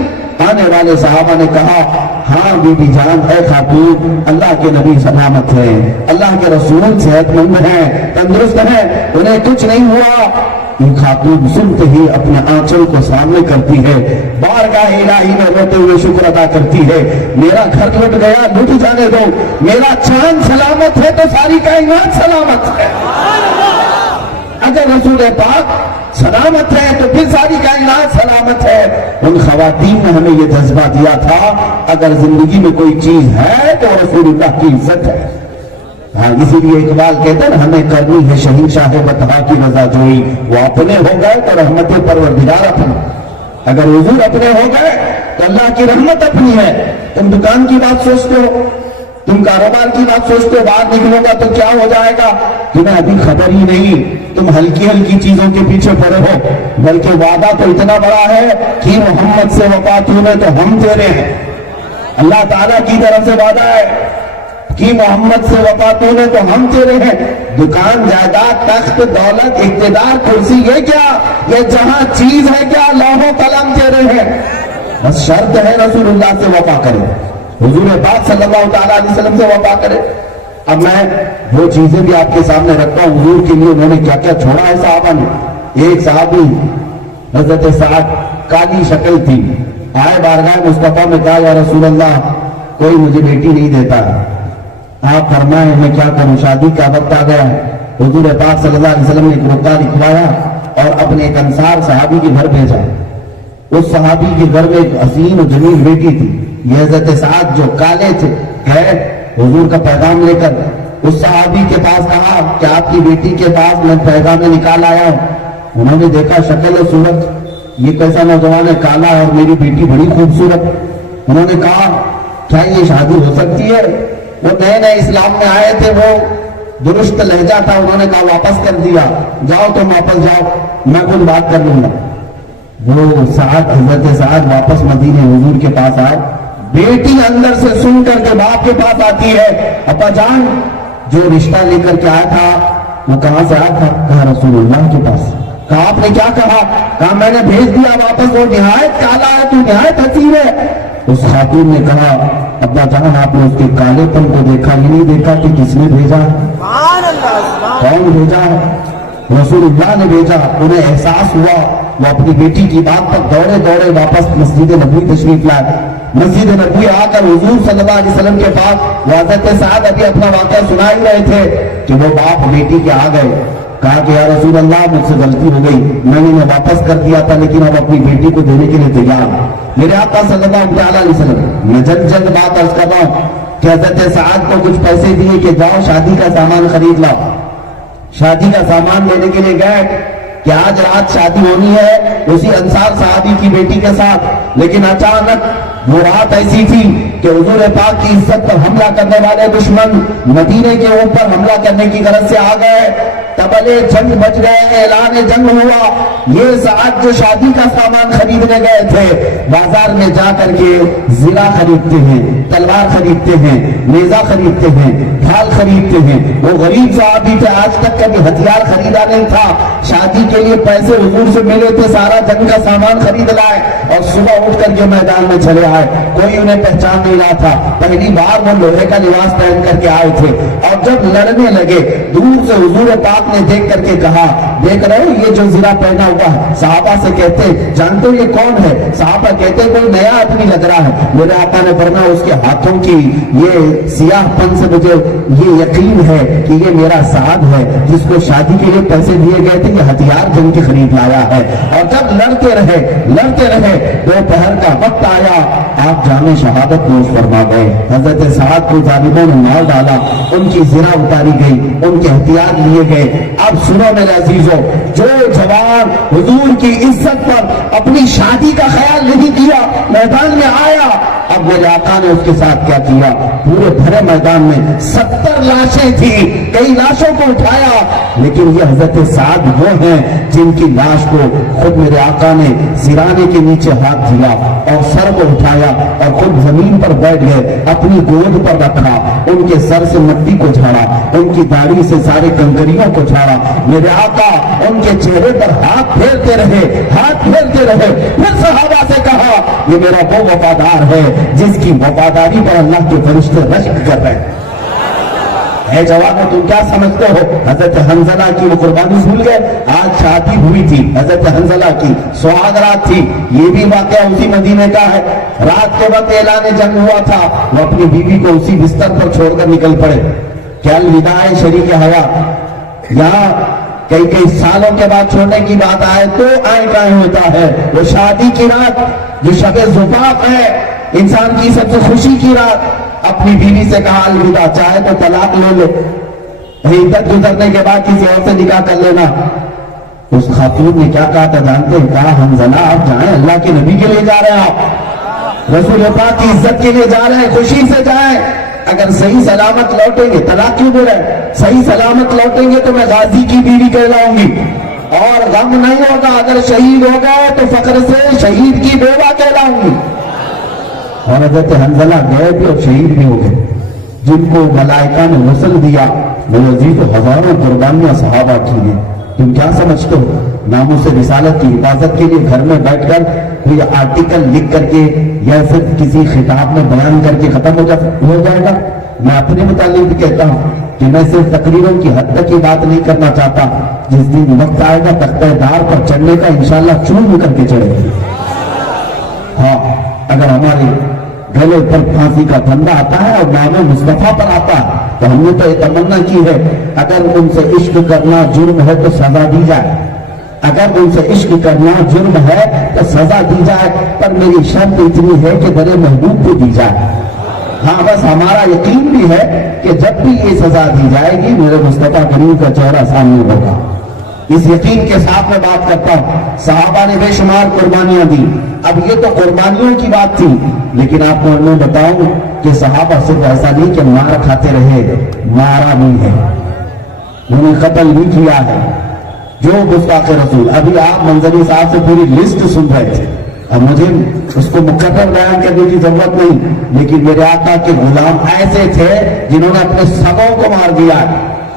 آنے والے صحابہ نے کہا ہاں بی بی جان، اے خاتون، اللہ کے نبی سلامت ہے، اللہ کے رسول صحت مند ہیں، تندرست ہیں، انہیں کچھ نہیں ہوا۔ یہ خاتون سنتے ہی اپنے آنچل کو سامنے کرتی ہے، بارگاہ الہی میں روتے ہوئے شکر ادا کرتی ہے، میرا گھر لٹ گیا، لٹ جانے دو، میرا چاند سلامت ہے تو ساری کائنات سلامت ہے۔ اگر رسول پاک سلامت ہے تو پھر ساری کائنات سلامت ہے۔ ان خواتین نے ہمیں یہ جذبہ دیا تھا اگر زندگی میں کوئی چیز ہے تو رسول اللہ کی عزت ہے۔ ہاں، اسی لیے اقبال کہتے ہیں ہمیں کرنی ہے شہنشاہ بطحا کی رضا جوئی، وہ اپنے ہو گئے تو رحمت پروردگار اپنا۔ اگر حضور اپنے ہو گئے تو اللہ کی رحمت اپنی ہے۔ تم دکان کی بات سوچتے ہو، تم کاروبار کی بات سوچتے ہو، باہر نکلو گا تو کیا ہو جائے گا، تمہیں ابھی خبر ہی نہیں، تم ہلکی ہلکی چیزوں کے پیچھے پڑے ہو، بلکہ وعدہ تو اتنا بڑا ہے کہ محمد سے وفات ہوئے تو ہم تیرے ہیں۔ اللہ تعالیٰ کی طرف سے وعدہ ہے کہ محمد سے وفات ہونے تو ہم تیرے ہیں۔ دکان، جائیداد، تخت، دولت، اقتدار، کرسی، یہ کیا، یہ جہاں چیز ہے کیا، لوح و قلم تیرے ہیں۔ بس شرط ہے رسول اللہ سے وفا کرے، حضور پاک صلی اللہ تعالیٰ علیہ وسلم سے وفا کرے۔ اب میں وہ چیزیں بھی آپ کے سامنے رکھتا ہوں حضور کے لیے انہوں نے کیا کیا چھوڑا ہے صحابہ نے۔ ایک صحابی حضرت سعد، کالی شکل تھی، آئے بارگاہ مصطفیٰ میں کہا یا رسول اللہ کوئی مجھے بیٹی نہیں دیتا، آپ فرمائیں میں کیا کروں، شادی کا وقت آ گیا ہے۔ حضور پاک صلی اللہ علیہ وسلم نے ایک رکا لکھوایا اور اپنے ایک انصار صحابی کے گھر بھیجا۔ اس صحابی کے گھر میں ایک حسین و جمیل بیٹی تھی، یہ حضرت سعد جو کالے تھے گئے حضور کا پیغام لے کر اس صحابی کے پاس، کہا کہ آپ کی بیٹی کے پاس میں پیغام نکال آیا ہوں۔ انہوں نے دیکھا شکل و صورت، یہ کیسا نوجوان ہے، کالا اور میری بیٹی بڑی خوبصورت۔ انہوں نے کہا کیا یہ شادی ہو سکتی ہے؟ وہ نئے نئے اسلام میں آئے تھے، وہ درست لہجہ تھا، انہوں نے کہا واپس کر دیا، جاؤ تم واپس جاؤ، میں خود بات کر لوں گا۔ وہ سعد، حضرت سعد واپس مدینے حضور کے پاس آئے، بیٹی اندر سے سن کر کے باپ کے پاس آتی ہے، ابا جان جو رشتہ لے کر کے آیا تھا وہ کہاں سے آیا تھا؟ کہا رسول اللہ کے پاس۔ کہا آپ نے کیا کہا؟ کہا میں نے بھیج دیا واپس، وہ نہایت کالا ہے، تو نہایت حسین ہے۔ اس خاتون نے کہا ابا جان آپ نے اس کے کالے پن کو دیکھا ہی نہیں دیکھا کہ کس نے بھیجا، کون بھیجا؟ رسول اللہ نے بھیجا۔ انہیں احساس ہوا، وہ اپنی بیٹی کی بات پر دوڑے دوڑے واپس مسجد نبوی تشریف لائے۔ مسجد نبوی آ کر حضور صلی اللہ علیہ وسلم کے پاس حضرت سعد ابھی اپنا واقعہ سنا ہی رہے تھے کہ وہ باپ بیٹی کے آ گئے۔ کہا کہ یا رسول اللہ مجھ سے غلطی ہو گئی، میں نے انہیں واپس کر دیا تھا لیکن اب اپنی بیٹی کو دینے کے لیے تیار ہوں۔ میرے آقا صلی اللہ تعالیٰ علیہ وسلم، میں جلد بات عرض کر رہا ہوں کہ حضرت سعد کو کچھ پیسے دیے کہ جاؤ شادی کا سامان خرید لاؤ۔ شادی کا سامان لینے کے لیے گئے کہ آج رات شادی ہونی ہے اسی انصار صحابی کی بیٹی کے ساتھ، لیکن اچانک وہ رات ایسی تھی کہ حضور پاک کی عزت پر حملہ کرنے والے دشمن مدینے کے اوپر حملہ کرنے کی غرض سے آ گئے، تبلے جنگ بج گئے، اعلان جنگ ہوا۔ یہ سعد جو شادی کا سامان خریدنے گئے تھے، بازار میں جا کر کے زرہ خریدتے ہیں، تلوار خریدتے ہیں، نیزہ خریدتے ہیں، ڈھال خریدتے ہیں۔ وہ غریب صحابی تھے، آج تک کبھی ہتھیار خریدا نہیں تھا، شادی کے لیے پیسے حضور سے ملے تھے، سارا جنگ کا سامان خرید لائے اور صبح اٹھ کر کے میدان میں چلے آئے۔ کوئی انہیں پہچان نہیں رہا تھا، پہلی بار وہ لوہے کا لباس پہن کر کے آئے تھے، اور جب لڑنے لگے دور سے حضور پاک نے دیکھ کر کے کہا، دیکھ رہے ہو یہ جو زرہ پہنا ہوا ہے؟ صحابہ سے کہتے جانتے ہو یہ کون ہے؟ صحابہ کہتے کوئی نیا آدمی لگ رہا ہے۔ میرے آقا نے فرمایا اس کے ہاتھوں کی یہ سیاہ پن سے مجھے یہ یقین ہے کہ یہ میرا سعد ہے جس کو شادی کے لیے پیسے دیے گئے تھے، یہ ہتھیار جنگ کے خرید لایا ہے۔ اور جب لڑتے رہے دوپہر کا وقت آیا، آپ جامع شہادت نوش فرما گئے۔ حضرت سعد کو ظالموں نے مار ڈالا، ان کی زرہ اتاری گئی، ان کے ہتھیار لیے گئے۔ اب سنو میرے عزیزو، جو جوان حضور کی عزت پر اپنی شادی کا خیال نہیں کیا میدان میں آیا، اب میرے آقا نے اس کے ساتھ کیا کیا؟ پورے بھرے میدان میں 70 لاشیں تھی، کئی لاشوں کو اٹھایا، لیکن یہ حضرت سعد وہ ہیں جن کی لاش کو خود میرے آقا نے سرانے کے نیچے ہاتھ دیا اور سر کو اٹھایا اور خود زمین پر بیٹھ گئے، اپنی گود پر رکھا، ان کے سر سے مٹی کو جھاڑا، ان کی داڑھی سے سارے کنکریوں کو جھاڑا۔ میرے آقا ان کے چہرے پر ہاتھ پھیرتے رہے، پھر صحابہ سے کہا یہ میرا وہ وفادار ہے جس کی وفاداری پر اللہ کے فرشتے رشک کر رہے ہیں۔ اے جوانو تم کیا سمجھتے ہو؟ حضرت حنظلہ کی وہ قربانی بھول گئے؟ آج شادی ہوئی تھی حضرت حنظلہ کی، سہاگ رات تھی، یہ بھی واقعہ اسی مدینے کا ہے۔ رات کے وقت اعلان جنگ ہوا تھا، وہ اپنی بیوی کو اسی بستر پر چھوڑ کر نکل پڑے۔ کیا الوداع شریک حیات یہاں کئی سالوں کے بعد چھوڑنے کی بات آئے تو آئیں ہوتا ہے۔ وہ شادی کی رات جو شب زفاف ہے، انسان کی سب سے خوشی کی رات، اپنی بیوی سے کہا الوداع، چاہے تو طلاق لے لے، عدت گزرنے کے بعد کسی اور سے نکاح کر لینا۔ اس خاتون نے کیا کہا تھا جانتے ہیں؟ کہا حنظلہ آپ جائیں، اللہ کے نبی کے لیے جا رہے ہیں، آپ رسول پاک کی عزت کے لیے جا رہے ہیں، خوشی سے جائیں، اگر صحیح سلامت لوٹیں گے، طلاق کیوں دے رہے ہیں؟ صحیح سلامت لوٹیں گے تو میں غازی کی بیوی کہلاؤں گی، اور غم نہیں ہوگا، اگر شہید ہو گئے تو فخر سے شہید کی بیوہ کہلاؤں گی۔ اور حضرت حنظلہ گئے بھی اور شہید بھی ہو گئے، جن کو ملائکہ نے غسل دیا۔ میرے عزیز و ہزاروں قربانیاں صحابہ کی ہیں۔ تم کیا سمجھتے ہو ناموس رسالت کی حفاظت کے لیے گھر میں بیٹھ کر کوئی آرٹیکل لکھ کر کے یا صرف کسی خطاب میں بیان کر کے ختم ہو جائے گا؟ میں اپنے متعلق بھی کہتا ہوں کہ میں صرف تقریروں کی حد تک کی بات نہیں کرنا چاہتا، جس دن وقت آئے گا تختہ دار پر چڑھنے کا انشاءاللہ چون کر کے چڑھے گی۔ ہاں، اگر ہمارے گلے پر پھانسی کا پھندا آتا ہے اور نام مصطفیٰ پر آتا ہے تو ہم نے تو یہ تمنا کی ہے اگر ان سے عشق کرنا جرم ہے تو سزا دی جائے، اگر ان سے عشق کرنا جرم ہے تو سزا دی جائے، پر میری شرط اتنی ہے کہ در محبوب کو دی جائے۔ ہاں بس ہمارا یقین بھی ہے کہ جب بھی یہ سزا دی جائے گی میرے مصطفیٰ کریم کا چہرہ سامنے ہوگا۔ اس یقین کے ساتھ میں بات کرتا ہوں، صحابہ نے بے شمار قربانیاں دی۔ اب یہ تو قربانیوں کی بات تھی، لیکن آپ کو میں بتاؤں کہ صحابہ صرف ایسا نہیں کہ مار کھاتے رہے، مارا نہیں ہے، انہیں قتل بھی کیا ہے۔ جو گستاخ رسول، ابھی آپ منظری صاحب سے پوری لسٹ سن رہے تھے، اب مجھے اس کو مقرر بیان کرنے کی ضرورت نہیں، لیکن میرے آقا کے غلام ایسے تھے جنہوں نے اپنے سگوں کو مار دیا۔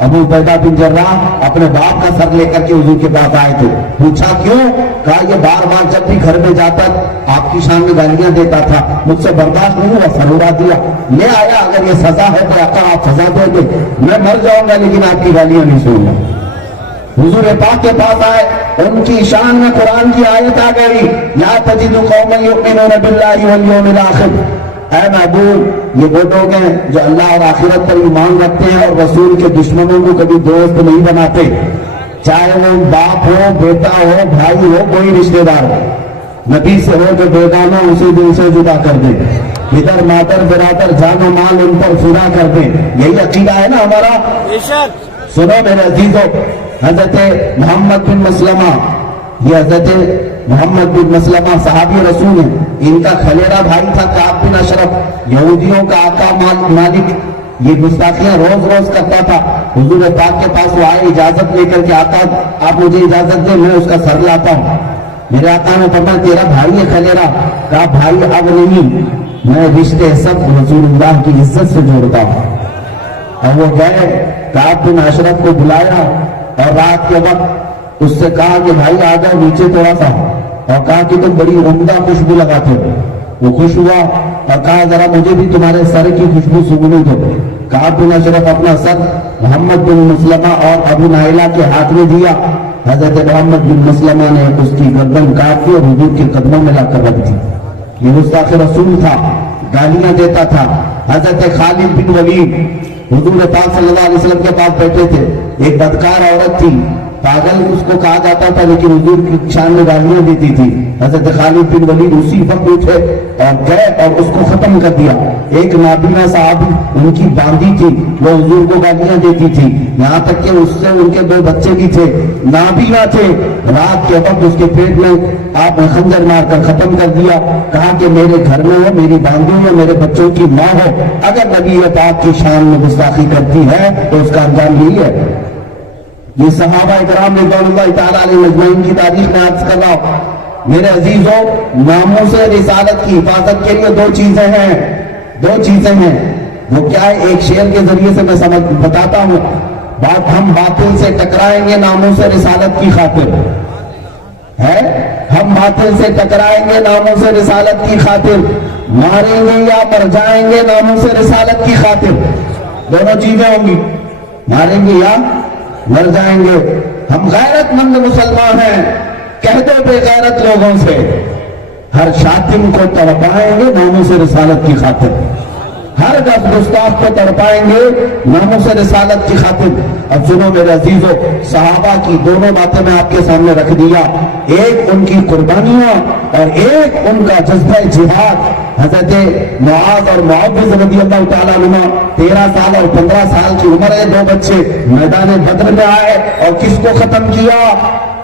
ابو عبیدہ بن جراح اپنے باپ کا سر لے کر کے حضور کے پاس آئے تھے، پوچھا کیوں؟ کہا یہ بار بار جب بھی گھر میں جاتا آپ کی شان میں گالیاں دیتا تھا، مجھ سے برداشت نہیں ہوا، سر اڑا دیا، لے آیا، اگر یہ سزا ہے تو آقا آپ سزا دیں گے، میں مر جاؤں گا لیکن آپ کی گالیاں نہیں سنوں گا۔ حضور پاک کے پاس آئے، ان کی شان میں قرآن کی آیت آ گئی، لا تجد قوما یؤمنون باللہ والیوم الآخر، اے محبوب یہ وہ لوگ ہیں جو اللہ اور آخرت پر ایمان رکھتے ہیں اور رسول کے دشمنوں کو کبھی دوست نہیں بناتے۔ چاہے وہ باپ ہو، بیٹا ہو، بھائی ہو، کوئی رشتہ دار ہو، نبی سے ہو جو بیگانہ اسی دن سے جدا کر دے، ادھر مادر برادر جان و مال ان پر فدا کر دے. یہی عقیدہ ہے نا ہمارا. سنو میرے عزیزو، حضرت محمد بن مسلمہ، یہ حضرت محمد بن مسلمہ صحابی رسول ہیں. ان کا خلیرہ بھائی تھا کعب بن اشرف، یہودیوں کا آقا مالک. یہ گستاخیاں روز روز کرتا تھا. حضور پاک کے پاس وہ آئے اجازت لے کر کے، آقا آپ مجھے اجازت دیں میں اس کا سر لاتا ہوں. میرے آقا نے فرمایا تیرا بھائی ہے خلیرہ. کہا بھائی اب نہیں، میں رشتے سب رسول اللہ کی عزت سے جوڑتا ہوں. اور وہ گئے، کعب بن اشرف کو بلایا اور رات کے وقت اس سے کہا کہ بھائی آ جاؤ نیچے تھوڑا سا، اور کہا کہ تم بڑی عمدہ خوشبو لگاتے ہو. وہ خوش ہوا اور کہا ذرا مجھے بھی تمہارے سر کی خوشبو سونگنے دو. کعب بن اشرف اپنا سر محمد بن مسلمہ اور ابو نائلہ کے ہاتھ میں دیا. حضرت محمد بن مسلمہ نے اس کی گردن کاٹ دی اور حضور کے قدموں میں لا کر رکھ دی. یہ گستاخ رسول تھا، گالیاں دیتا تھا. حضرت خالد بن ولید حضور پاک صلی اللہ علیہ وسلم کے پاس بیٹھے تھے. ایک بدکار عورت تھی، پاگل اس کو کہا جاتا تھا، لیکن حضور کی شان میں گالیاں دیتی تھی. حضرت خالد بن ولید اسی وقت اٹھے اور گئے اور اس کو ختم کر دیا. ایک نابینا صحابی ان کی باندھی تھی، وہ حضور کو گالیاں دیتی تھی، یہاں تک کہ اس سے ان کے 2 بچے بھی تھے، نابینا تھے. رات کے وقت اس کے پیٹ میں آپ نے خنجر مار کر ختم کر دیا. کہا کہ میرے گھر میں ہو، میری باندھی ہو، میرے بچوں کی ماں ہو، اگر نبی پاک کی شان میں گستاخی کرتی ہے تو اس کا انجام یہی ہے. یہ صحابہ اکرام رضوان اللہ تعالیٰ علیہ اجمعین کی تاریخ میں عرض کر رہا ہوں. میرے عزیزوں، ناموس رسالت کی حفاظت کے لیے 2 چیزیں ہیں. 2 چیزیں ہیں. وہ کیا ہے؟ ایک شعر کے ذریعے سے میں بتاتا ہوں. ہم باطل سے ٹکرائیں گے ناموس رسالت کی خاطر ہے. ہم باطل سے ٹکرائیں گے ناموس رسالت کی خاطر، ماریں گے یا مر جائیں گے ناموس رسالت کی خاطر. دونوں چیزیں ہوں گی، ماریں گے یا مر جائیں گے. ہم غیرت مند مسلمان ہیں، کہہ دو بے غیرت لوگوں سے، ہر شاتم کو تڑپائیں گے ناموس رسالت کی خاطر، ہر گستاخ کو تڑپائیں گے ناموس رسالت کی خاطر. اب سنو میرے عزیزو، صحابہ کی دونوں باتیں میں آپ کے سامنے رکھ دیا. ایک ان کی قربانیاں اور ایک ان کا جذبہ جہاد. حضرت معاذ اور معوذ رضی اللہ تعالیٰ عنہ 13 سال اور 15 سال کی عمر ہے، 2 بچے میدان بدر میں آئے اور کس کو ختم کیا؟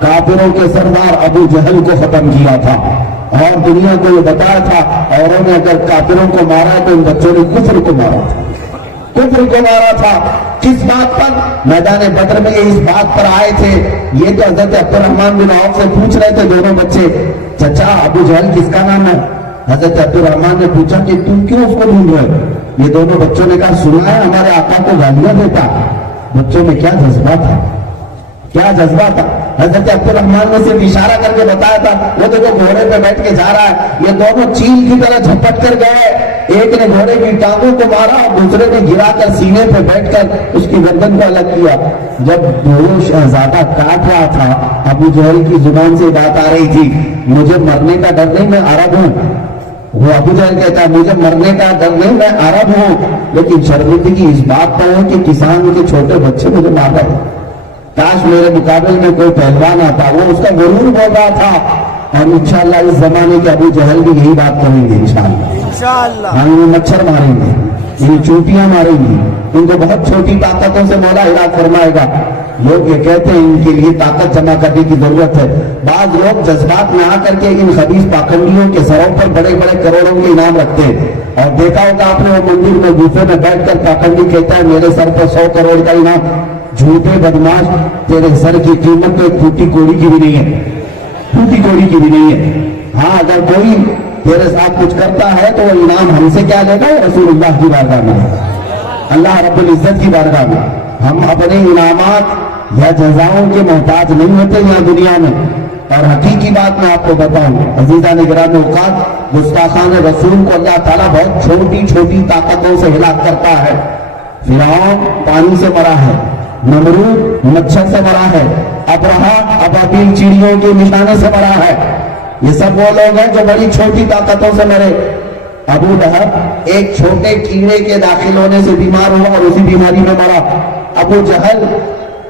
کافروں کے سردار ابو جہل کو ختم کیا تھا. اور دنیا کو یہ بتایا تھا اوروں نے اگر کافروں کو مارا تو ان بچوں نے کفر کو مارا تھا. کفر کو مارا تھا. کس بات پر؟ میدان بدر میں یہ اس بات پر آئے تھے. یہ تو حضرت عبد الرحمن بن عوف سے پوچھ رہے تھے دونوں بچے، چچا ابو جہل کس کا نام ہے؟ حضرت عبد الرحمن نے پوچھا کہ تم کیوں اس کو ڈھونڈ رہے ہو؟ یہ دونوں بچوں نے کہا سنا ہے ہمارے آقا کو گالیاں دیتا. بچوں میں کیا جذبہ تھا، کیا جذبہ تھا. حضرت عبد الرحمن نے صرف اشارہ کر کے بتایا تھا، وہ دیکھو گھوڑے پہ بیٹھ کے جا رہا ہے. یہ دونوں چیل کی طرح جھپٹ کر گئے. ایک نے گھوڑے کی ٹانگوں کو مارا، دوسرے نے گرا کر سینے پہ بیٹھ کر اس کی گردن کو الگ کیا. جب دونوں شہزادہ کاٹ رہا تھا، ابو جہل کی زبان سے بات آ رہی تھی، مجھے مرنے کا ڈر نہیں، میں عرب ہوں. وہ ابو جہل کہتا ہے مجھے مرنے کا ڈر نہیں، میں عرب ہوں، لیکن شرمندگی اس بات پر ہے کہ کسان کے چھوٹے بچے مجھے مار رہے ہیں. کاش میرے مقابل میں کوئی پہلوان آتا. وہ اس کا غرور بول رہا تھا. اور انشاءاللہ اس زمانے کے ابو جہل بھی یہی بات کریں گے انشاءاللہ. ہم مچھر ماریں گے، انہیں چوٹیاں ماریں گی، ان کو بہت چھوٹی طاقتوں سے مولا علاج فرمائے گا. لوگ یہ کہتے ہیں ان کے لیے طاقت جمع کرنے کی ضرورت ہے. بعض لوگ جذبات میں آ کر کے ان خبیث پاکھنڈیوں کے سروں پر بڑے بڑے کروڑوں کے انعام رکھتے ہیں. اور دیکھا ہوگا آپ نے وہ مندر میں گوفے میں بیٹھ کر پاکھنڈی کہتا ہے میرے سر پر 100 کروڑ کا انعام. جھوٹے بدماش، تیرے سر کی قیمت تو ایک پھوٹی کوڑی کی بھی نہیں ہے، پھوٹی کوڑی کی بھی نہیں ہے. ہاں اگر کوئی تیرے ساتھ کچھ کرتا ہے تو وہ انعام ہم سے کیا لے گا؟ رسول اللہ کی بارگاہ میں، اللہ رب العزت کی بارگاہ میں. ہم اپنے انعامات یا جزاؤں کے محتاج نہیں ہوتے یہاں دنیا میں. اور حقیقی بات میں آپ کو بتاؤں عزیزان گرامی اوقات، گستاخان رسول کو اللہ تعالیٰ بہت چھوٹی چھوٹی طاقتوں سے ہلاک کرتا ہے. فرعون پانی سے مرا ہے، نمرود مچھر سے مرا ہے، ابرہا ابابیل چڑیوں کے نشانے سے مرا ہے. یہ سب وہ لوگ ہیں جو بڑی چھوٹی طاقتوں سے مرے. ابو لہب ایک چھوٹے کیڑے کے داخل ہونے سے بیمار ہوا اور اسی بیماری میں مرا. ابو جہل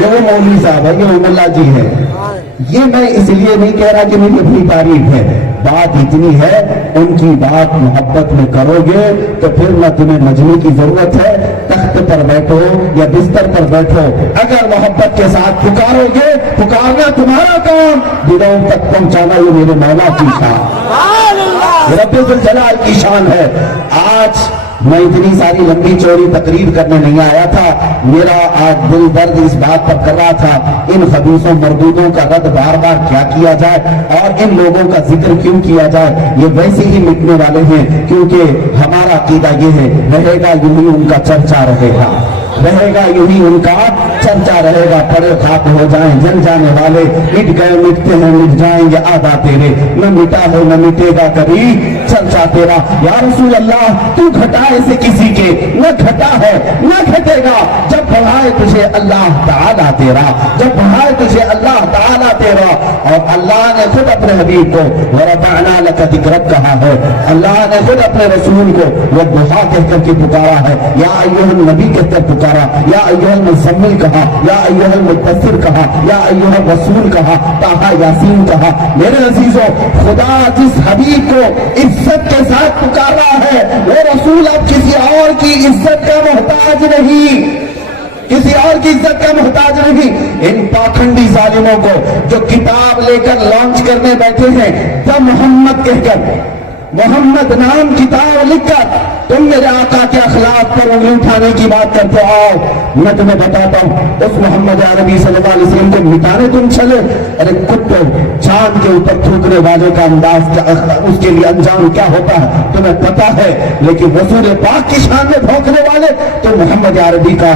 یہ وہ مولوی صاحب ہے، یہ اللہ جی ہے۔ یہ میں اس لیے نہیں کہہ رہا کہ میری اپنی تعریف ہے، بات اتنی ہے ان کی بات محبت میں کرو گے تو پھر نہ تمہیں مجمع کی ضرورت ہے، تخت پر بیٹھو یا بستر پر بیٹھو، اگر محبت کے ساتھ پکارو گے، پکارنا تمہارا کام، دلوں تک پہنچانا یہ میرے مولا کی شان، رب الجلال کی شان ہے۔ آج میں اتنی ساری لمبی چوڑی تقریر کرنے نہیں آیا تھا، میرا آج دل درد اس بات پر کر رہا تھا ان خبیثوں مردودوں کا رد بار بار کیا کیا جائے اور ان لوگوں کا ذکر کیوں کیا جائے، یہ ویسے ہی مٹنے والے ہیں، کیونکہ ہمارا عقیدہ یہ ہے رہے گا یوں ہی ان کا چرچا رہے گا، رہے گا یوں ہی ان کا چرچا رہے گا، پڑے خاک ہو جائیں جل جانے والے، مٹ گئے مٹتے ہیں مٹ جائیں گے آدھا تیرے، نہ مٹا ہے نہ مٹے گا کبھی چرچا تیرا۔ یا رسول اللہ تو گھٹائے سے کسی کے نہ گھٹا ہے نہ گھٹے گا، جب بڑھائے تجھے اللہ تعالیٰ تیرا، جب بڑھائے تجھے اللہ تعالیٰ تیرا۔ اور اللہ نے خود اپنے حبیب کو وَرَفَعْنَا لَكَ ذِكْرَكَ کہا ہے، اللہ نے خود اپنے رسول کو وَالضُّحَىٰ کہہ کر کے پکارا ہے، یا ایھا النبی کہہ کر پکارا، یا ایھا المزمل کہا، یا ایھا المدثر کہا، یا ایھا الرسول کہا، طٰہٰ یاسین کہا۔ میرے عزیزوں، خدا جس حبیب کو عزت کے ساتھ پکار رہا ہے وہ رسول اب کسی اور کی عزت کا محتاج نہیں، کسی اور کی عزت کا محتاج نہیں۔ ان پاکھنڈی ظالموں کو جو کتاب لے کر لانچ کرنے بیٹھے ہیں دا محمد کہہ کر، محمد نام کتاب لکھ کر تم میرے آقا کے اخلاق پر انگلی اٹھانے کی بات کرتے آؤ، میں تمہیں بتاتا ہوں اس محمد عربی صلی اللہ علیہ وسلم کو مٹانے تم چلے، ارے کتے چاند کے اوپر تھوکنے والے کا انداز کیا، اس کے لیے انجام کیا ہوتا ہے تمہیں پتا ہے، لیکن رسول پاک کی شان میں بھونکنے والے تو محمد عربی کا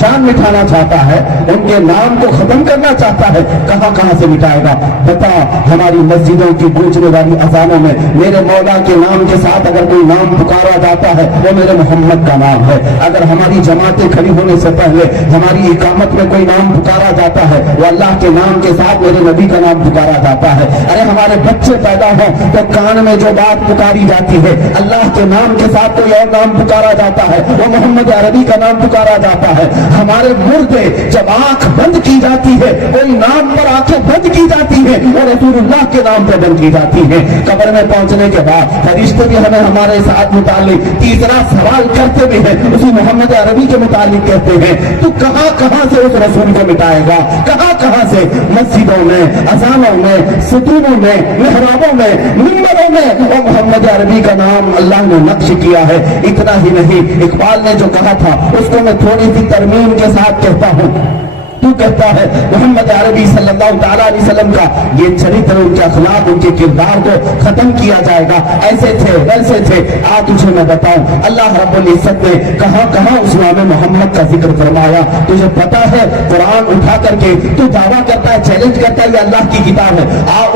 شان مٹانا چاہتا ہے، ان کے نام کو ختم کرنا چاہتا ہے، کہاں کہاں سے مٹائے گا بتا۔ ہماری مسجدوں کی گونجنے والی اذانوں میں میرے مولا کے نام کے ساتھ اگر کوئی نام پکارا جاتا ہے وہ میرے محمد کا نام ہے، اگر ہماری جماعتیں کھڑی ہونے سے پہلے ہماری اقامت میں کوئی نام پکارا جاتا ہے وہ اللہ کے نام کے ساتھ میرے نبی کا نام پکارا جاتا ہے۔ ارے ہمارے بچے پیدا ہوں تو کان میں جو بات پکاری جاتی ہے اللہ کے نام کے ساتھ کوئی اور نام پکارا جاتا ہے وہ محمد عربی کا نام پکارا جاتا ہے۔ ہمارے مردے جب آنکھ بند کی جاتی ہے کوئی نام پر آنکھیں بند کی جاتی ہیں وہ رسول اللہ کے نام پر بند کی جاتی ہیں۔ قبر میں پہنچنے کے بعد فرشتے بھی ہمیں ہمارے ساتھ متعلق تیسرا سوال کرتے بھی ہیں، اسی محمد عربی کے متعلق کہتے ہیں تو کہاں کہاں سے اس رسول کو مٹائے گا، کہاں کہاں سے؟ مسجدوں میں، اذانوں میں، ستونوں میں، محرابوں میں، منبروں میں وہ محمد عربی کا نام اللہ نے نقش کیا ہے۔ اتنا ہی نہیں، اقبال نے جو کہا تھا اس کو میں تھوڑی سی ترمیم کے ساتھ کہتا ہوں، تو کہتا ہے محمد عربی صلی اللہ تعالیٰ علیہ وسلم کا یہ چرتر، ان کے اخلاق، ان کے کردار کو ختم کیا جائے گا، ایسے تھے ویسے تھے۔ آج تجھے میں بتاؤں اللہ رب العزت نے کہاں کہاں اس نام محمد کا ذکر فرمایا، تجھے پتا ہے؟ قرآن اٹھا کر کے تو دعویٰ کرتا ہے، چیلنج کرتا ہے یہ اللہ کی کتاب ہے،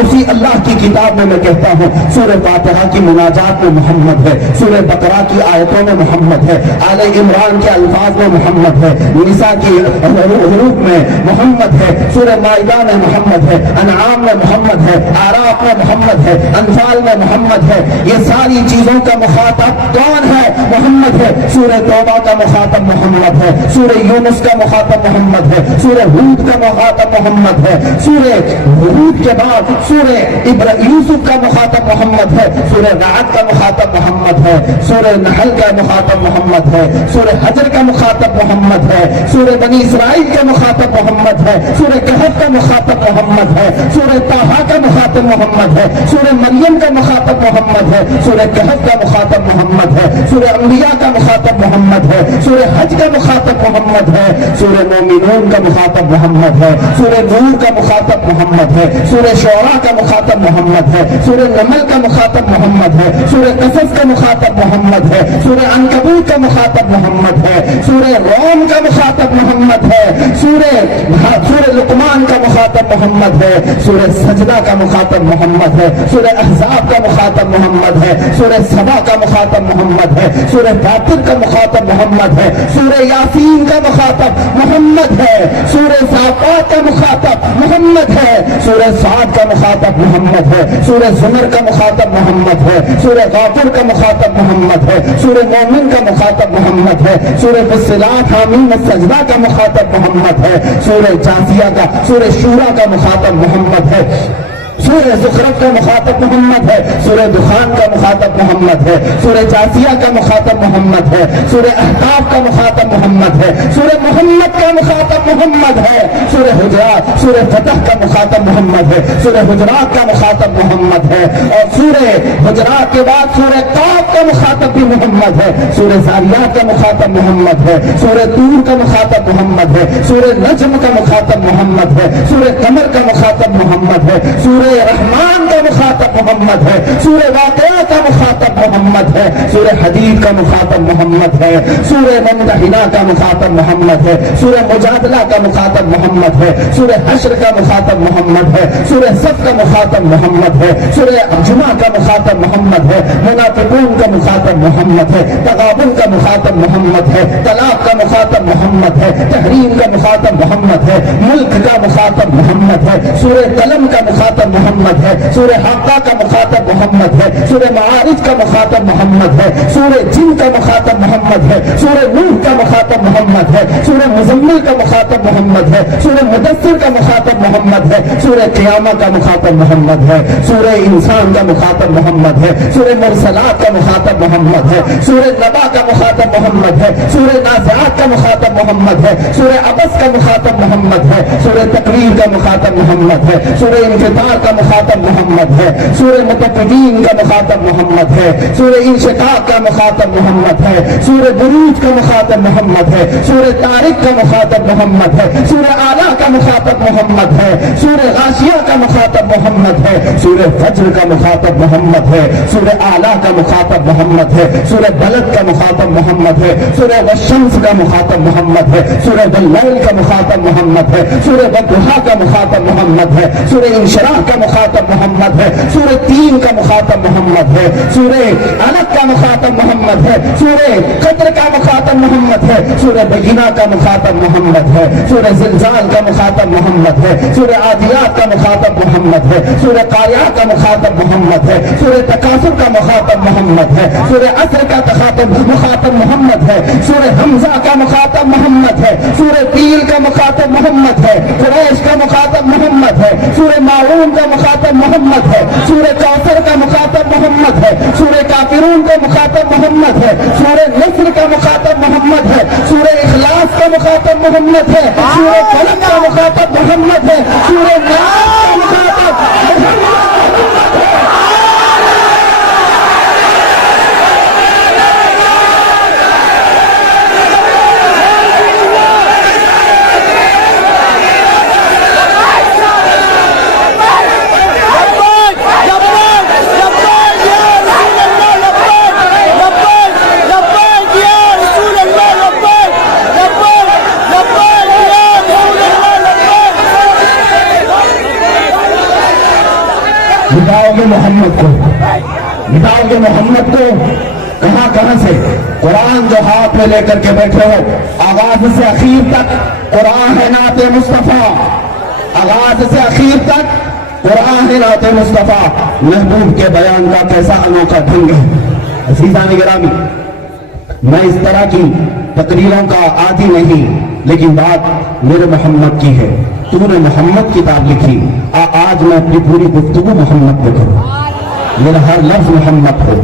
اسی اللہ کی کتاب میں کہتا ہوں سورہ فاتحہ کی مناجات میں محمد ہے، سورہ بقرہ کی آیتوں میں محمد ہے، آل عمران کے الفاظ میں محمد ہے، نساء کی حروف میں محمد ہے، سورہ مائدہ میں محمد ہے، انعام میں محمد ہے، اعراف میں محمد ہے، انفال میں محمد ہے۔ یہ ساری چیزوں کا مخاطب کون ہے؟ محمد ہے۔ سورہ توبہ کا مخاطب محمد ہے، سورہ یونس کا مخاطب محمد ہے، سورہ ہود کا مخاطب محمد ہے، سورہ ہود کے بعد سورہ یوسف کا مخاطب محمد ہے، سورہ رعد کا مخاطب محمد ہے، سورہ نحل کا مخاطب محمد ہے، سورہ حجر کا مخاطب محمد ہے، سورہ بنی اسرائیل کا مخاطب محمد ہے، سورہ کہف کا مخاطب محمد ہے، سورہ طٰہٰ کا مخاطب محمد ہے، سورہ مریم کا مخاطب محمد ہے، سورہ کہف کا مخاطب محمد ہے، سورہ انبیاء کا مخاطب محمد ہے، سورہ حج کا مخاطب محمد ہے، سورہ مومنون کا مخاطب محمد ہے، سورہ نور کا مخاطب محمد ہے، سورہ شعراء کا مخاطب محمد ہے، سورہ نمل کا مخاطب محمد ہے، سورہ قصص کا مخاطب محمد ہے، سورہ عنکبوت کا مخاطب محمد ہے، سورہ روم کا مخاطب محمد ہے، سورہ لقمان کا مخاطب محمد ہے، سورہ سجدہ کا مخاطب محمد ہے، سورہ احزاب کا مخاطب محمد ہے، سورہ سبا کا مخاطب محمد ہے، سورہ فاطر کا مخاطب محمد ہے، سورہ یاسین کا مخاطب محمد ہے، سورہ صافات کا مخاطب محمد ہے، سورہ صاد کا مخاطب محمد ہے، سورہ زمر کا مخاطب محمد ہے، سورہ غافر کا مخاطب محمد ہے، سورہ مومن کا مخاطب محمد ہے، سورہ فصلات حامیم السجدہ کا مخاطب محمد ہے، سورہ جاثیہ کا سورہ شورا کا مخاطب محمد ہے، سورہ زخرف کا مخاطب محمد ہے، سورہ دخان کا مخاطب محمد ہے، سورہ جاثیہ کا مخاطب محمد ہے، سورہ احقاف کا مخاطب محمد ہے، سورہ محمد کا مخاطب محمد ہے، سورہ حجرات سورہ فتح کا مخاطب محمد ہے، سورہ حجرات کا مخاطب محمد ہے، اور سورہ حجرات کے بعد سورہ قاف کا مخاطب بھی محمد ہے، سورہ زاریات کا مخاطب محمد ہے، سورہ طور کا مخاطب محمد ہے، سورہ نجم کا مخاطب محمد ہے، سورہ قمر کا مخاطب محمد ہے، سورہ رحمان کا مخاطب محمد ہے، سورہ واقعہ کا مخاطب محمد ہے، سورہ حدید کا مخاطب محمد ہے، سورہ ممتحنہ کا مخاطب محمد ہے، سورہ مجادلہ کا مخاطب محمد ہے، سورہ حشر کا مخاطب محمد ہے، سورہ صف کا مخاطب محمد ہے، سورہ جمعہ کا مخاطب محمد ہے، منافقون کا مخاطب محمد ہے، تغابن کا مخاطب محمد ہے، طلاق کا مخاطب محمد ہے، تحریم کا مخاطب محمد ہے، ملک کا مخاطب محمد ہے، سورہ قلم کا مخاطب محمد ہے، سورہ حقہ کا مخاطب محمد ہے، سورہ معارج کا مخاطب محمد ہے، سورہ جن کا مخاطب محمد ہے، سورہ نوح کا مخاطب محمد ہے، سورہ مزمل کا مخاطب محمد ہے، سورہ مدثر کا مخاطب محمد ہے، سورہ قیامہ کا مخاطب محمد ہے، سورہ انسان کا مخاطب محمد ہے، سورہ مرسلات کا مخاطب محمد ہے، سورہ نبا کا مخاطب محمد ہے، سورہ نازعات کا مخاطب محمد ہے، سورہ عبس کا مخاطب محمد ہے، سورہ تقریر کا مخاطب محمد ہے، سورہ انفطار کا مخاطب محمد ہے، سورہ مطففین کا مخاطب محمد ہے، سورہ انشقاق کا مخاطب محمد ہے، سورہ بروج کا مخاطب محمد ہے، سورہ طارق کا مخاطب محمد ہے، سورہ اعلیٰ کا مخاطب محمد ہے، سورہ غاشیہ کا مخاطب محمد ہے، سورہ فجر کا مخاطب محمد ہے، سورہ اعلیٰ کا مخاطب محمد ہے، سورہ بلد کا مخاطب محمد ہے، سورہ والشمس کا مخاطب محمد ہے، سورہ واللیل کا مخاطب محمد ہے، سورہ والضحیٰ کا مخاطب محمد ہے، سورہ انشراح کا مخاطب محمد ہے، سورہ تین کا مخاطب محمد ہے، سورہ علق کا مخاطب محمد ہے، سورہ قدر کا مخاطب محمد ہے، سورہ بینہ کا مخاطب محمد ہے، سورہ زلزال کا مخاطب محمد ہے، سورہ عادیات کا مخاطب محمد ہے، سورہ قاریات کا مخاطب محمد ہے، سورہ تکاثر کا مخاطب محمد ہے، سورہ عصر کا مخاطب محمد ہے، سورہ حمزہ کا مخاطب محمد ہے، سورہ فیل کا مخاطب محمد ہے، قریش کا مخاطب محمد ہے، سورہ ماعون کا مخاطب محمد ہے، سورہ کوثر کا مخاطب محمد ہے، سورہ کافرون کا مخاطب محمد ہے، سورہ نصر کا مخاطب محمد ہے، سورہ اخلاص کا مخاطب محمد ہے، سورہ فلق کا مخاطب محمد ہے، سورہ ناس کا مخاطب محمد ہے۔ مٹاؤ گے محمد کو، مٹاؤ گے محمد کو کہاں کہاں سے؟ قرآن جو ہاتھ میں لے کر کے بیٹھے ہو، آغاز سے اخیر تک قرآن ہے نعت مصطفیٰ، آغاز سے اخیر تک قرآن ہے نعت مصطفیٰ۔ محبوب کے بیان کا کیسا انوکھا ڈھنگ ہے۔ عزیزان گرامی، میں اس طرح کی تقریروں کا عادی نہیں، لیکن بات میرے محمد کی ہے۔ تو نے محمد کتاب لکھی، آج میں اپنی پوری گفتگو محمد پہ کروں، میرا ہر لفظ محمد ہو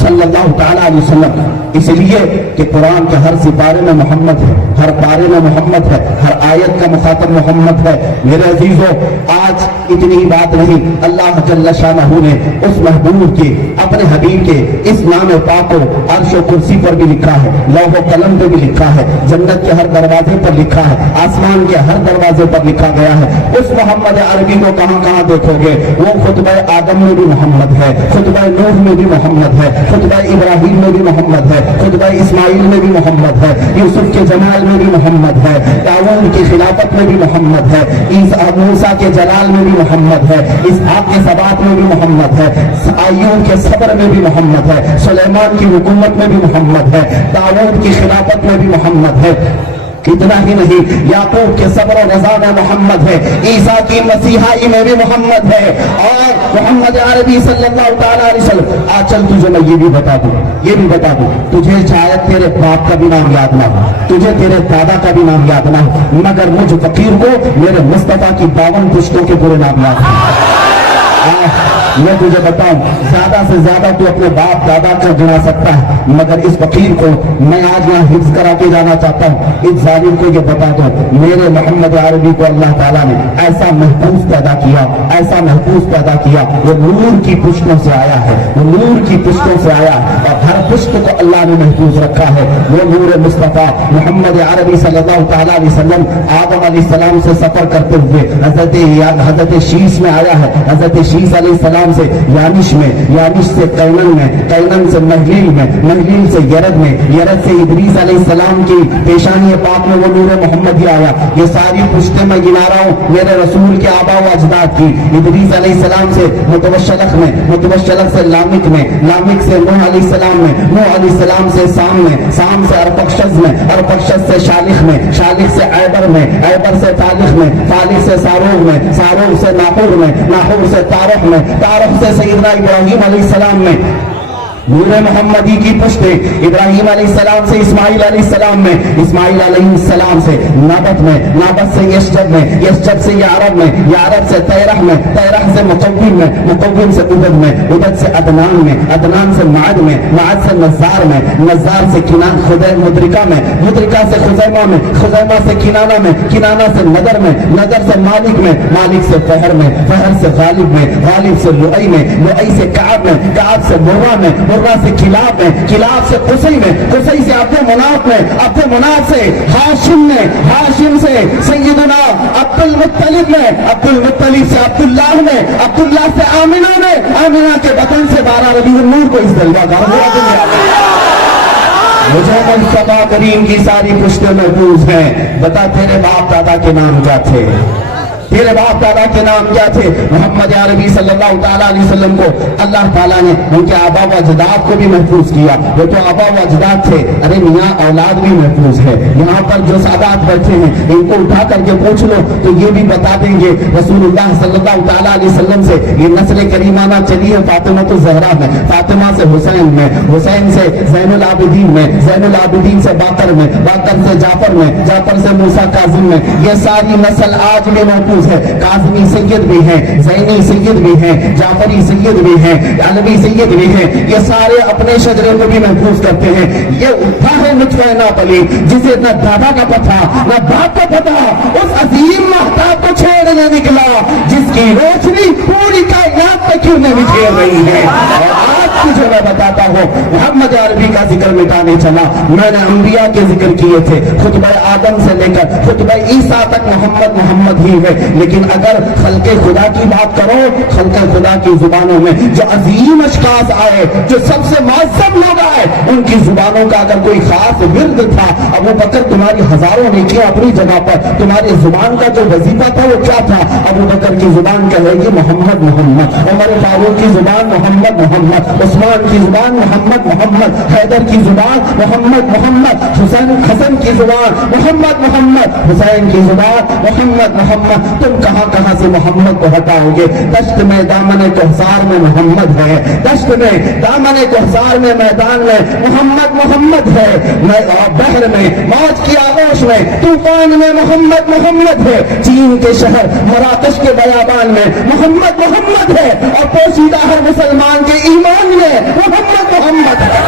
صلی اللہ تعالیٰ علیہ وسلم، اس لیے کہ قرآن کے ہر سپارے میں محمد ہے، ہر پارے میں محمد ہے، ہر آیت کا مخاطب محمد ہے۔ میرے عزیزو، آج اتنی ہی بات نہیں، اللہ جل شانہ نے اس محبوب کے، اپنے حبیب کے اس نام پاک کو عرش و کرسی پر بھی لکھا ہے، لوح و قلم پہ بھی لکھا ہے، جنت کے ہر دروازے پر لکھا ہے، آسمان کے ہر دروازے پر لکھا گیا ہے۔ اس محمد عربی کو کہاں کہاں دیکھو گے، وہ خطبہ آدم میں بھی محمد ہے، خطبہ نوح میں بھی محمد ہے، خطبہ ابراہیم میں بھی محمد ہے، خطبہ اسماعیل میں بھی محمد ہے، یوسف کے جمال میں بھی محمد ہے، داؤد کی خلافت میں بھی محمد ہے، موسیٰ کے جلال میں بھی محمد ہے، اسحاق کے ثبات میں بھی محمد ہے، ایوب کے صبر میں بھی محمد ہے، سلیمان کی حکومت میں بھی محمد ہے، داؤد کی خلافت میں بھی محمد ہے۔ اتنا ہی نہیں، یعقوب کے صبر و رضا میں محمد ہے، عیسیٰ کی مسیحائی میں بھی محمد ہے، اور محمد عربی صلی اللہ تعالیٰ علیہ وسلم۔ آج چل تجھے میں یہ بھی بتا دوں، تجھے شاید تیرے باپ کا بھی نام یاد نہ ہو، تجھے تیرے دادا کا بھی نام یاد نہ ہو، مگر مجھ فقیر کو میرے مصطفیٰ کی 52 پشتوں کے پورے نام یاد ہیں۔ میں تجھے بتاؤں، زیادہ سے زیادہ تو اپنے باپ دادا کا گنا سکتا ہے، مگر اس فقیر کو میں آج یہاں حفظ کرا کے جانا چاہتا ہوں، اس ظالم کو یہ بتا دو، میرے محمد عربی کو اللہ تعالیٰ نے ایسا محفوظ پیدا کیا، وہ نور کی پشتوں سے آیا ہے، اور ہر پشت کو اللہ نے محفوظ رکھا ہے، وہ نور مصطفیٰ محمد عربی صلی اللہ تعالیٰ علیہ وسلم آدم علیہ السلام سے سفر کرتے ہوئے حضرت شیش میں آیا ہے، حضرت شیش علیہ السلام سے یانش سے قینن سے محلیل سے یرد سے ادریس علیہ السلام کی پیشانی پاک میں وہ نور محمد ہی آیا۔ یہ ساری پشتیں میں گنا رہا ہوں میرے رسول کے آبا و اجداد کی، ادریس علیہ السلام سے متوشلق سے لامک سے نوح علیہ السلام میں، نوح علیہ السلام سے سام سے ارپکشد سے شالخ سے عیبر سے فالخ سے ساروغ سے ناحور سے تارخ سے سیدنا ابراہیم علیہ السلام میں نور محمدی کی پشتیں، ابراہیم علیہ السلام سے اسماعیل علیہ السلام میں، اسماعیل علیہ السلام سے نابت سے یشجب سے یعرب سے تیرح سے مقوم سے عدد سے عدنان سے معد سے نزار سے مدرکہ سے خزیمہ سے کنانہ سے نظر سے مالک سے فہر سے غالب سے لؤی سے کعب سے مرہ سے کلاب سے قصی سے عبد مناف سے ہاشم سے سیدنا عبد المطلب سے عبداللہ سے آمنہ کے وطن سے 12 ربیع النور کو اس جلوہ گاہ مجھے مصطفیٰ کریم کی ساری پشتیں محفوظ ہیں۔ بتا تیرے باپ دادا کے نام کیا تھے؟ محمد عربی صلی اللہ تعالیٰ علیہ وسلم کو اللہ تعالیٰ نے ان کے آبا و اجداد کو بھی محفوظ کیا، وہ تو آبا و اجداد تھے، ارے میاں اولاد بھی محفوظ ہے۔ یہاں پر جو سادات بیٹھے ہیں ان کو اٹھا کر کے پوچھ لو تو یہ بھی بتا دیں گے رسول اللہ صلی اللہ تعالیٰ علیہ وسلم سے یہ نسل کریمانہ چلی ہے فاطمہ الزہرا میں، فاطمہ سے حسین میں، حسین سے زین العابدین میں، زین العابدین سے باقر میں، باقر سے جعفر میں، جعفر سے موسیٰ کاظم میں، یہ ساری نسل آج بھی محفوظ ہے۔ کاظمی سید بھی ہیں، زینی سید بھی ہیں، جعفری سید بھی ہیں، علوی سید بھی ہیں، یہ سارے اپنے شجرے کو بھی محفوظ کرتے ہیں۔ یہ اٹھا ہے نطفہ ناپلی جسے نہ دادا کا پتہ نہ باپ کا پتہ، اس عظیم مہتاب کو چھیڑنے نکلا جس کی روشنی پوری کائنات پہ کیوں نہیں بکھیر رہی ہے۔ اور آج تجھے میں بتاتا ہوں محمد عربی کا ذکر مٹانے چلا، میں نے انبیاء کے ذکر کیے تھے، خطبہ آدم سے لے کر خطبہ عیسیٰ تک محمد ہی ہے، لیکن اگر خلق خدا کی بات کرو، خلق خدا کی زبانوں میں جو عظیم اشخاص آئے، جو سب سے معظم لوگ آئے، ان کی زبانوں کا اگر کوئی خاص ورد تھا، ابو بکر تمہاری ہزاروں نے کیا اپنی جگہ پر، تمہاری زبان کا جو وظیفہ تھا وہ کیا تھا؟ ابو بکر کی زبان کہے گی محمد، عمر فاروق کی زبان محمد، عثمان کی زبان محمد، حیدر کی زبان محمد، حسن کی زبان محمد، حسین کی زبان محمد۔ تم کہاں سے محمد کو ہٹاؤ گے؟ دشت میں دامن کوثر میں محمد ہے، دشت میں دامن کوثر میں میدان میں محمد ہے، بحر میں موج کی آغوش میں طوفان میں محمد ہے، چین کے شہر مراکش کے بیابان میں محمد ہے، اور پوشیدہ ہر مسلمان کے ایمان میں محمد ہے،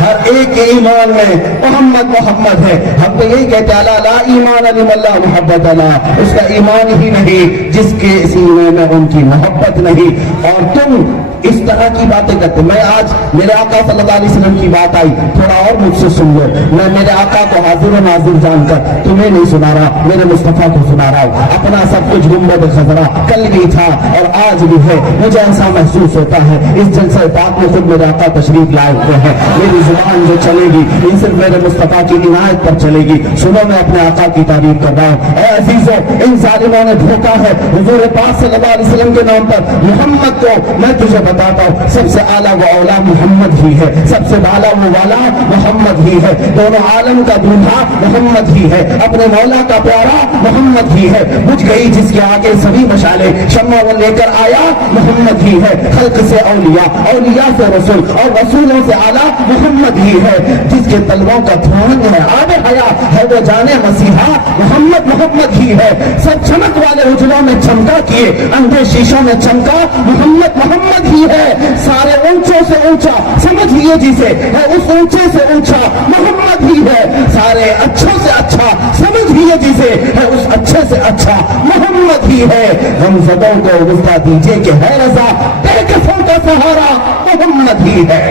ہر ایک کے ایمان میں محمد ہے۔ ہم تو یہی کہتے ہیں لا ایمان لمن لا محبت له، اس کا ایمان ہی نہیں جس کے سینے میں ان کی محبت نہیں۔ اور تم اس طرح کی باتیں کرتے، میں آج میرے آقا صلی اللہ علیہ وسلم کی بات آئی، تھوڑا اور مجھ سے سن لو، میں میرے آقا کو حاضر و ناظر جان کر تمہیں نہیں سنا رہا، میرے مصطفیٰ کو سنا رہا ہوں۔ اپنا سب کچھ گنبد خضرا کل بھی تھا اور آج بھی ہے، مجھے ایسا محسوس ہوتا ہے اس جلسہ پاک میں خود میرے آقا تشریف لائے ہوئے ہیں، میری زبان جو چلے گی یہ صرف میرے مصطفیٰ کی عنایت پر چلے گی۔ سنو میں اپنے آقا کی تعریف کر رہا ہوں۔ اے عزیزو، ان ظالموں نے دھوکا ہے حضور پاک صلی اللہ علیہ وسلم کے نام پر محمد کو، میں تجھے بتاتا ہوں سب سے اعلیٰ و اولا محمد ہی ہے, سب سے بالا و والا محمد ہی ہے, دونوں عالم کا دولہا محمد ہی ہے, اپنے مولا کا پیارا محمد ہی ہے. بجھ گئی جس کے آگے سبھی مشالے, شمع وہ لے کر آیا محمد ہی ہے. خلق سے اولیاء, اولیاء سے رسول اور رسولوں سے اعلیٰ محمد ہی ہے. جس کے تلووں کا دھوان ہے آب حیات ہے وہ جانے مسیحا محمد محمد ہی ہے. سب چمک والے اجلوں میں چمکا کیے, اندھے شیشوں میں چمکا محمد محمد ہی ہے. سارے اونچوں سے اونچا سمجھ لیے جسے ہے اس اونچے سے اونچا محمد ہی ہے. سارے اچھوں سے اچھا سمجھ لیے جسے ہے اس اچھے سے اچھا محمد ہی ہے. ہم سبوں کو وفا دیجیے کہ ہے رضا بے کسوں کا سہارا محمد ہی ہے,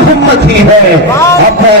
محمد ہی ہے. اب میں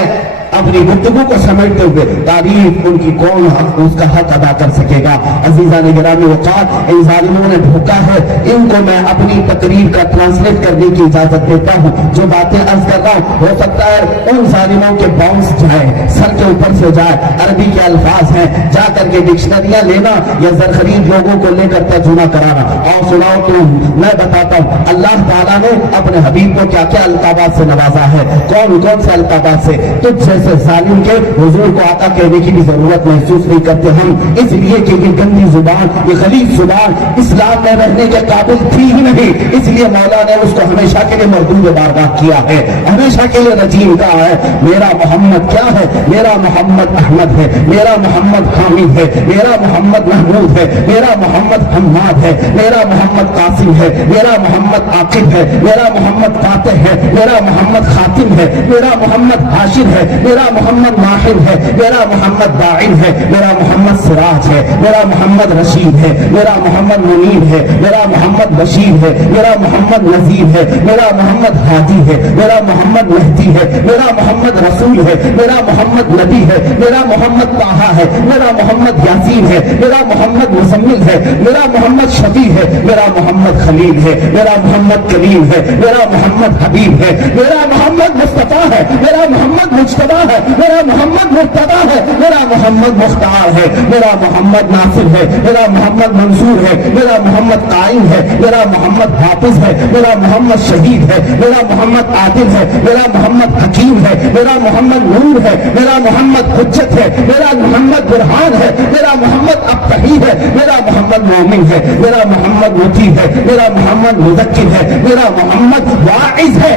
اپنی گفتگو کو سمجھتے ہوئے تعریف ان کی کون اس کا حق ادا کر سکے گا. عزیزان گرامی وقات, ان ظالموں نے دھوکا ہے, ان کو میں اپنی تقریر کا ٹرانسلیٹ کرنے کی اجازت دیتا ہوں. جو باتیں عرض کر رہا ہوں ہو سکتا ہے ان ظالموں کے باؤنس جائے, سر کے اوپر سے جائے. عربی کے الفاظ ہیں, جا کر کے ڈکشنریاں لینا یا زرخرید لوگوں کو لے کر ترجمہ کرانا. اور سناؤ تو میں بتاتا ہوں اللہ تعالیٰ نے اپنے حبیب کو کیا کیا القابات سے نوازا ہے, کون کون سے القابات سے. تجھ جیسے ظالم کے حضور کو آقا کہنے کی بھی ضرورت محسوس نہیں کرتے ہم, اس لیے کہ یہ گندی زبان, یہ غلیظ زبان اسلام میں رہنے کے قابل تھی ہی نہیں. اس لیے مولا نے اس کو ہمیشہ کے لیے مردود بارگاہ کیا ہے, ہمیشہ کے لیے رجیم کہا ہے. میرا محمد کیا ہے, میرا محمد احمد ہے, میرا محمد حامد ہے, میرا محمد محمود ہے, میرا محمد حماد ہے, میرا محمد قاسم ہے, میرا محمد عاقب ہے, میرا محمد فاتح ہے, میرا محمد خاتم ہے, میرا محمد حاشر ہے, میرا محمد ماہر ہے, میرا محمد باعث ہے, میرا محمد سراج ہے, میرا محمد رشید ہے, میرا محمد منیر ہے, میرا محمد بشیر ہے, میرا محمد نذیر ہے, میرا محمد ہادی ہے, میرا محمد مہدی ہے, میرا محمد رسول ہے, میرا محمد نبی ہے, میرا محمد طٰہٰ ہے, میرا محمد یاسین ہے, میرا محمد مزمل ہے, میرا محمد شفیع ہے, میرا محمد خلیل ہے, میرا محمد کلیم ہے, میرا محمد حبیب ہے, میرا محمد مصطفیٰ ہے, میرا محمد مجتبیٰ ہے, میرا محمد مرتضیٰ ہے, میرا محمد مختار ہے, میرا محمد ناصر ہے, میرا محمد منصور ہے, میرا محمد قائم ہے, میرا محمد حافظ ہے, میرا محمد شہید ہے, میرا محمد عادل ہے, میرا محمد حکیم ہے, میرا محمد نور ہے, میرا محمد حجت ہے, میرا محمد برہان ہے, میرا محمد ابتہی ہے, میرا محمد مومن ہے, میرا محمد مطیع ہے, میرا محمد مذکر ہے, میرا محمد واعظ ہے,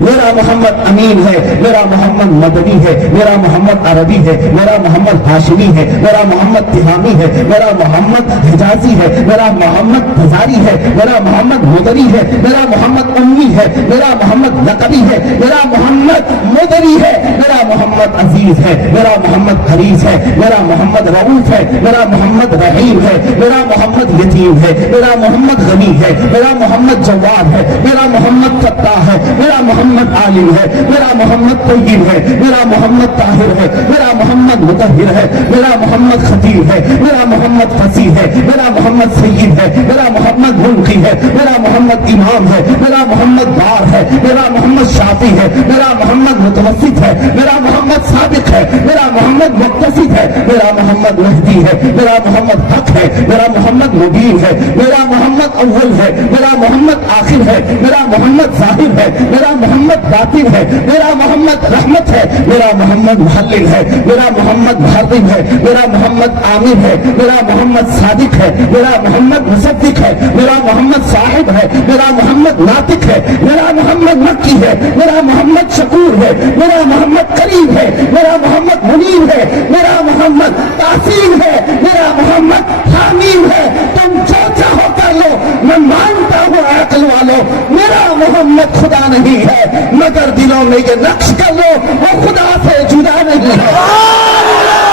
میرا محمد امین ہے, میرا محمد مدنی ہے, میرا محمد عربی ہے, میرا محمد ہاشمی ہے, میرا محمد تہامی ہے, میرا محمد حجازی ہے, میرا محمد ہزاری ہے, میرا محمد مدری ہے, میرا محمد امی ہے, میرا محمد لقبی ہے, میرا محمد مدری ہے, میرا محمد عزیز ہے, میرا محمد حریص ہے, میرا محمد رؤوف ہے, میرا محمد رحیم ہے, میرا محمد یتیم ہے, میرا محمد غنی ہے, میرا محمد جواد ہے, میرا محمد فتاح ہے, میرا محمد عالم ہے, میرا محمد طیب ہے, میرا محمد طاہر ہے, میرا محمد مطہر ہے, میرا محمد خطیب ہے, میرا محمد فصیح ہے, میرا محمد سید ہے, میرا محمد منقی ہے, میرا محمد امام ہے, میرا محمد بار ہے, میرا محمد شافی ہے, میرا محمد متوسط ہے, میرا محمد صادق ہے, میرا محمد مقتصد ہے, میرا محمد مہدی ہے, میرا محمد حق ہے, میرا محمد مبین ہے, میرا محمد اول ہے, میرا محمد آخر ہے, میرا محمد ظاہر ہے, میرا محمد باطن ہے, میرا محمد رحمت ہے, میرا محمد محلل ہے, میرا محمد محرم ہے, میرا محمد عامر ہے, میرا محمد صادق ہے, میرا محمد مصدق ہے, میرا محمد صاحب ہے, میرا محمد ناطق ہے, میرا محمد مکی ہے, میرا محمد شکور ہے, میرا محمد کریم ہے, میرا محمد منیر ہے, میرا محمد تاسیم ہے, میرا محمد حامیم ہے. تم جو چاہو کر لو, میں مانتا ہوں عقل والو میرا محمد خدا نہیں ہے, مگر دلوں میں یہ نقش کر لو وہ خدا سے جدا نہیں ہے.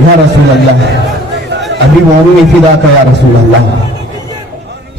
یا رسول اللہ, ابھی مومن فدا کا یا رسول اللہ.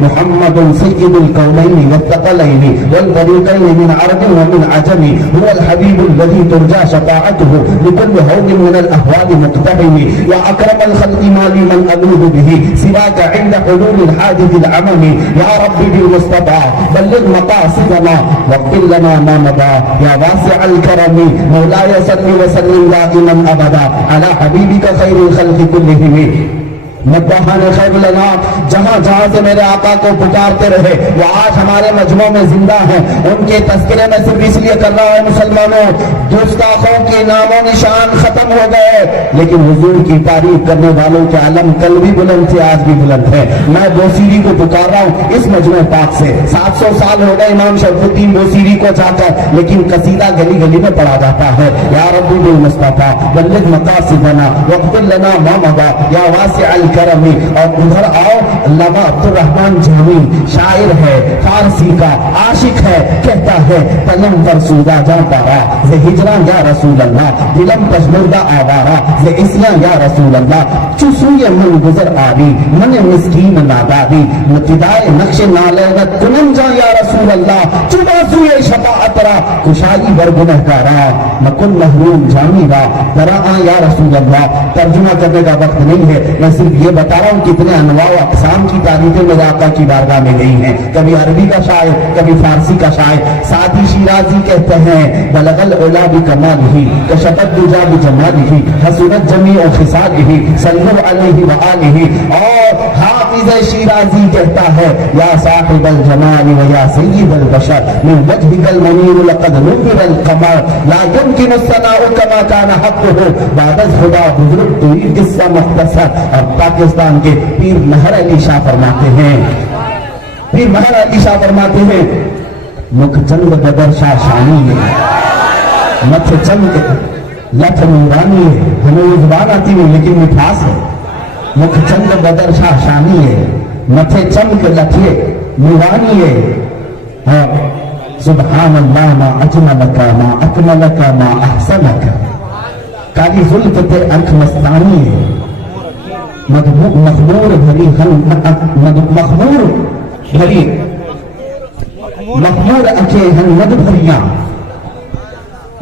محمد سيد الكونين والثقلين والفريقين من عرب ومن عجم هو الحبيب الذي ترجى شفاعته لكل هول من الأهوال مقتحم يا أكرم الخلق ما لي من ألوذ به سواك عند حلول الحادث العمم يا ربي بالمصطفى بلغ مقاصدنا واغفر لنا ما مضى يا واسع الكرم مولاي صل وسلم دائما أبدا على حبيبك خير الخلق كلهم مدحان خیر الانام جہاں جہاں سے میرے آقا کو پکارتے رہے وہ آج ہمارے مجمع میں زندہ ہیں ان کے تذکرے میں صرف اس لیے کر رہا ہے مسلمانوں گستاخوں کے نام و نشان ختم ہو گئے لیکن حضور کی تعریف کرنے والوں کے علم کل بھی بلند تھے آج بھی بلند ہے میں بوسیری کو پکار رہا ہوں اس مجمع پاک سے 700 سال ہو گئے امام شرف الدین بوسیری کو جا کر لیکن قصیدہ گلی گلی میں پڑھا جاتا ہے یا ربی بالمصطفیٰ بلغ مقاصدنا واغفر لنا ما مضى یا واسع کرمی اور ادھر آؤ علامہ عبد الرحمن جامی شاعر ہے فارسی کا عاشق ہے کہتا ہے تلم فرسودہ جا پارا زِ ہجران یا رسول اللہ دلم پشمردہ آوارا زِ اسیان یا رسول اللہ چسوی من گزر آری من مسکین ناداری متدائے نقش نالینت کنم جا یا رسول اللہ چبا سوی شفاعت را کشائی بر گنہگارا مکن محروم جامی را درآ یا رسول اللہ ترجمہ کرنے کا وقت نہیں ہے میں صرف یہ بتا رہا ہوں کتنے انواع و اقسام کی تعریفیں میرے آقا کی بارگاہ میں گئی ہیں کبھی عربی کا شاعر کبھی فارسی کا شاعر سعدی شیرازی کہتے ہیں بلغ العلا بکمالہ کشف الدجا بجمالہ حسنت جمیع خصالہ صلوا علیہ وآلہ اور حافظ شیرازی کہتا ہے یا صاحب الجمال و یا سید البشر من وجهك المنیر لقد نور القمر لا يمكن الثناء كما كان حقه بعد خدا بزرگ تو یہ قصہ مختصر اور پاکستان کے پیر مہر علی شاہ فرماتے ہیں پیر مہر علی شاہ فرماتے ہیں مکھ چند بدر شاہ شانی ہے متھ چند لٹھ نورانی ہے ہمیں زبان آتی نہیں لیکن مٹھاس ہے مکھ چند بدر شاہ شانی ہے متھ چمک لٹھے نورانی ہے سبحان اللہ ما اجملک ما اکملک ما احسنک کالی زلف تے انکھ مستانی ہے مخمور بھری مخمور بھری مخمور اکھے ہن مد بھریاں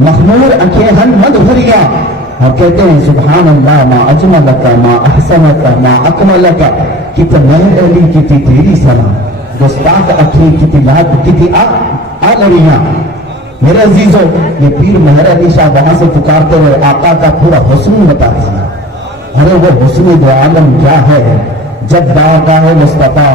مخمور اکھے ہن مد بھریاں اور کہتے ہیں سبحان اللہ ما اجملک ما احسنک ما اکملک کتنے علی کتی تیری سلام گستاخ اکھی کتی لاد کتی آ لڑیاں میرے عزیزوں یہ پیر مہر علی شاہ وہاں سے پکارتے ہوئے آقا کا پورا حسن بتا دیا ارے وہ حسن دو عالم کیا ہے جب بارگاہ مصطفیٰ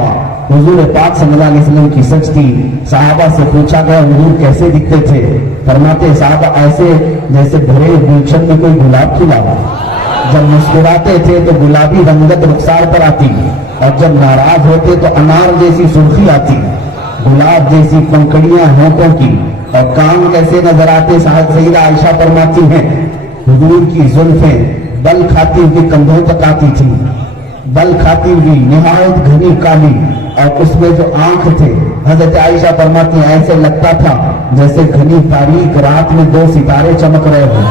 حضور پاک صلی اللہ علیہ وسلم کی سجدی صحابہ سے پوچھا گیا حضور کیسے دکھتے تھے فرماتے صحابہ ایسے جیسے بھرے گلشن میں کوئی گلاب کھلا ہوا جب مسکراتے تھے تو گلابی رنگت رخسار پر آتی اور جب ناراض ہوتے تو انار جیسی سرخی آتی گلاب جیسی پنکڑیاں ہونٹوں کی اور کان کیسے نظر آتے سیدہ عائشہ فرماتی ہیں حضور کی زلفیں بل کھاتی ہوئی کندھوں تک آتی تھی بل کھاتی ہوئی نہایت گھنی کالی اور اس میں جو آنکھ تھے حضرت عائشہ فرماتی ہیں ایسے لگتا تھا جیسے گھنی تاریک رات میں 2 ستارے چمک رہے ہوں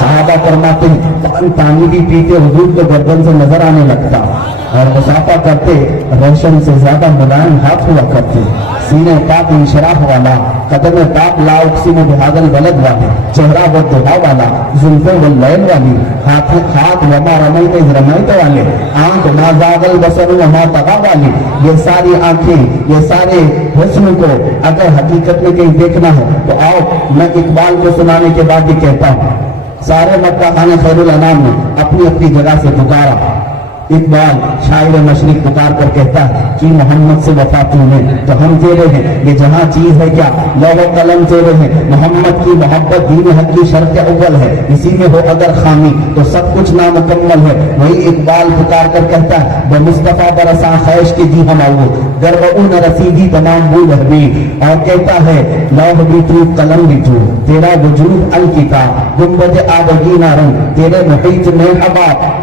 صحابہ فرماتے ہیں پانی بھی پیتے حضور کے گردن سے نظر آنے لگتا اور مسافہ کرتے ریشم سے زیادہ ملائم ہاتھ ہوا کرتے سینے پاک انشراح والا قدم پاک لا اقسم بہذا البلد والے چہرہ و دعا والا زلفیں واللیل والی ہاتھ وما رمیت اذ رمیت والے آنکھ ما زاغ البصر وما طغى والی یہ ساری آنکھیں یہ سارے حسن کو اگر حقیقت میں کہیں دیکھنا ہے تو آؤ میں اقبال کو سنانے کے بعد ہی کہتا ہوں سارے مکہ خانے خیر الانام نے اپنی اپنی جگہ سے پکارا اقبال شاعر مشرق پکار کر کہتا ہے کہ محمد سے وفا تمہیں تو ہم تیرے ہیں یہ جہاں چیز ہے کیا لوح و قلم تیرے ہیں محمد کی محبت دین حق کی شرط اول ہے اسی میں ہو اگر خامی تو سب کچھ نامکمل ہے وہی اقبال پکار کر کہتا ہے بمصطفیٰ برساں خیش کی دی ہم آؤ گر و نہ رسیدی تمام بول حبی اور کہتا ہے لوح بھی تو قلم بھی تو تیرا وجود الکتاب گنبد آبگی نارنگ تیرے محیط میں حباب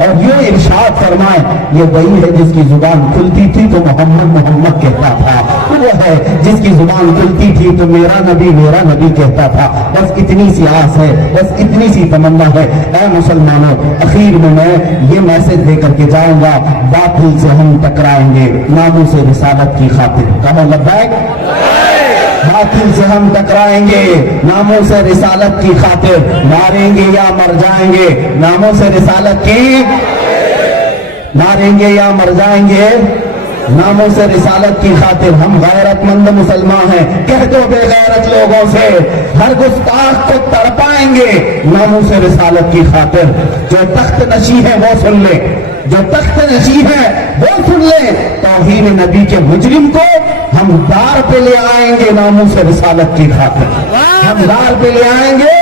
اور یہ ارشاد فرمائے یہ وہی ہے جس کی زبان کھلتی تھی تو محمد محمد کہتا تھا، وہ ہے جس کی زبان کھلتی تھی تو میرا نبی کہتا تھا۔ بس اتنی سی آس ہے، بس اتنی سی تمنا ہے۔ اے مسلمانوں، اخیر میں یہ میسج دے کر کے جاؤں گا، باطل سے ہم ٹکرائیں گے ناموس رسالت کی خاطر۔ کہو لبیک۔ باطل سے ہم ٹکرائیں گے ناموس رسالت کی خاطر، ماریں گے یا مر جائیں گے ناموس رسالت کی، ماریں گے یا مر جائیں گے ناموس رسالت کی خاطر۔ ہم غیرت مند مسلمان ہیں، کہہ دو بے غیرت لوگوں سے، ہر گستاخ کو تڑپائیں گے ناموس رسالت کی خاطر۔ جو تخت نشی ہے وہ سن لے، جو تخت نشی ہے وہ سن لے، توہین نبی کے مجرم کو ہم دار پہ لے آئیں گے ناموس رسالت کی خاطر، ہم دار پہ لے آئیں گے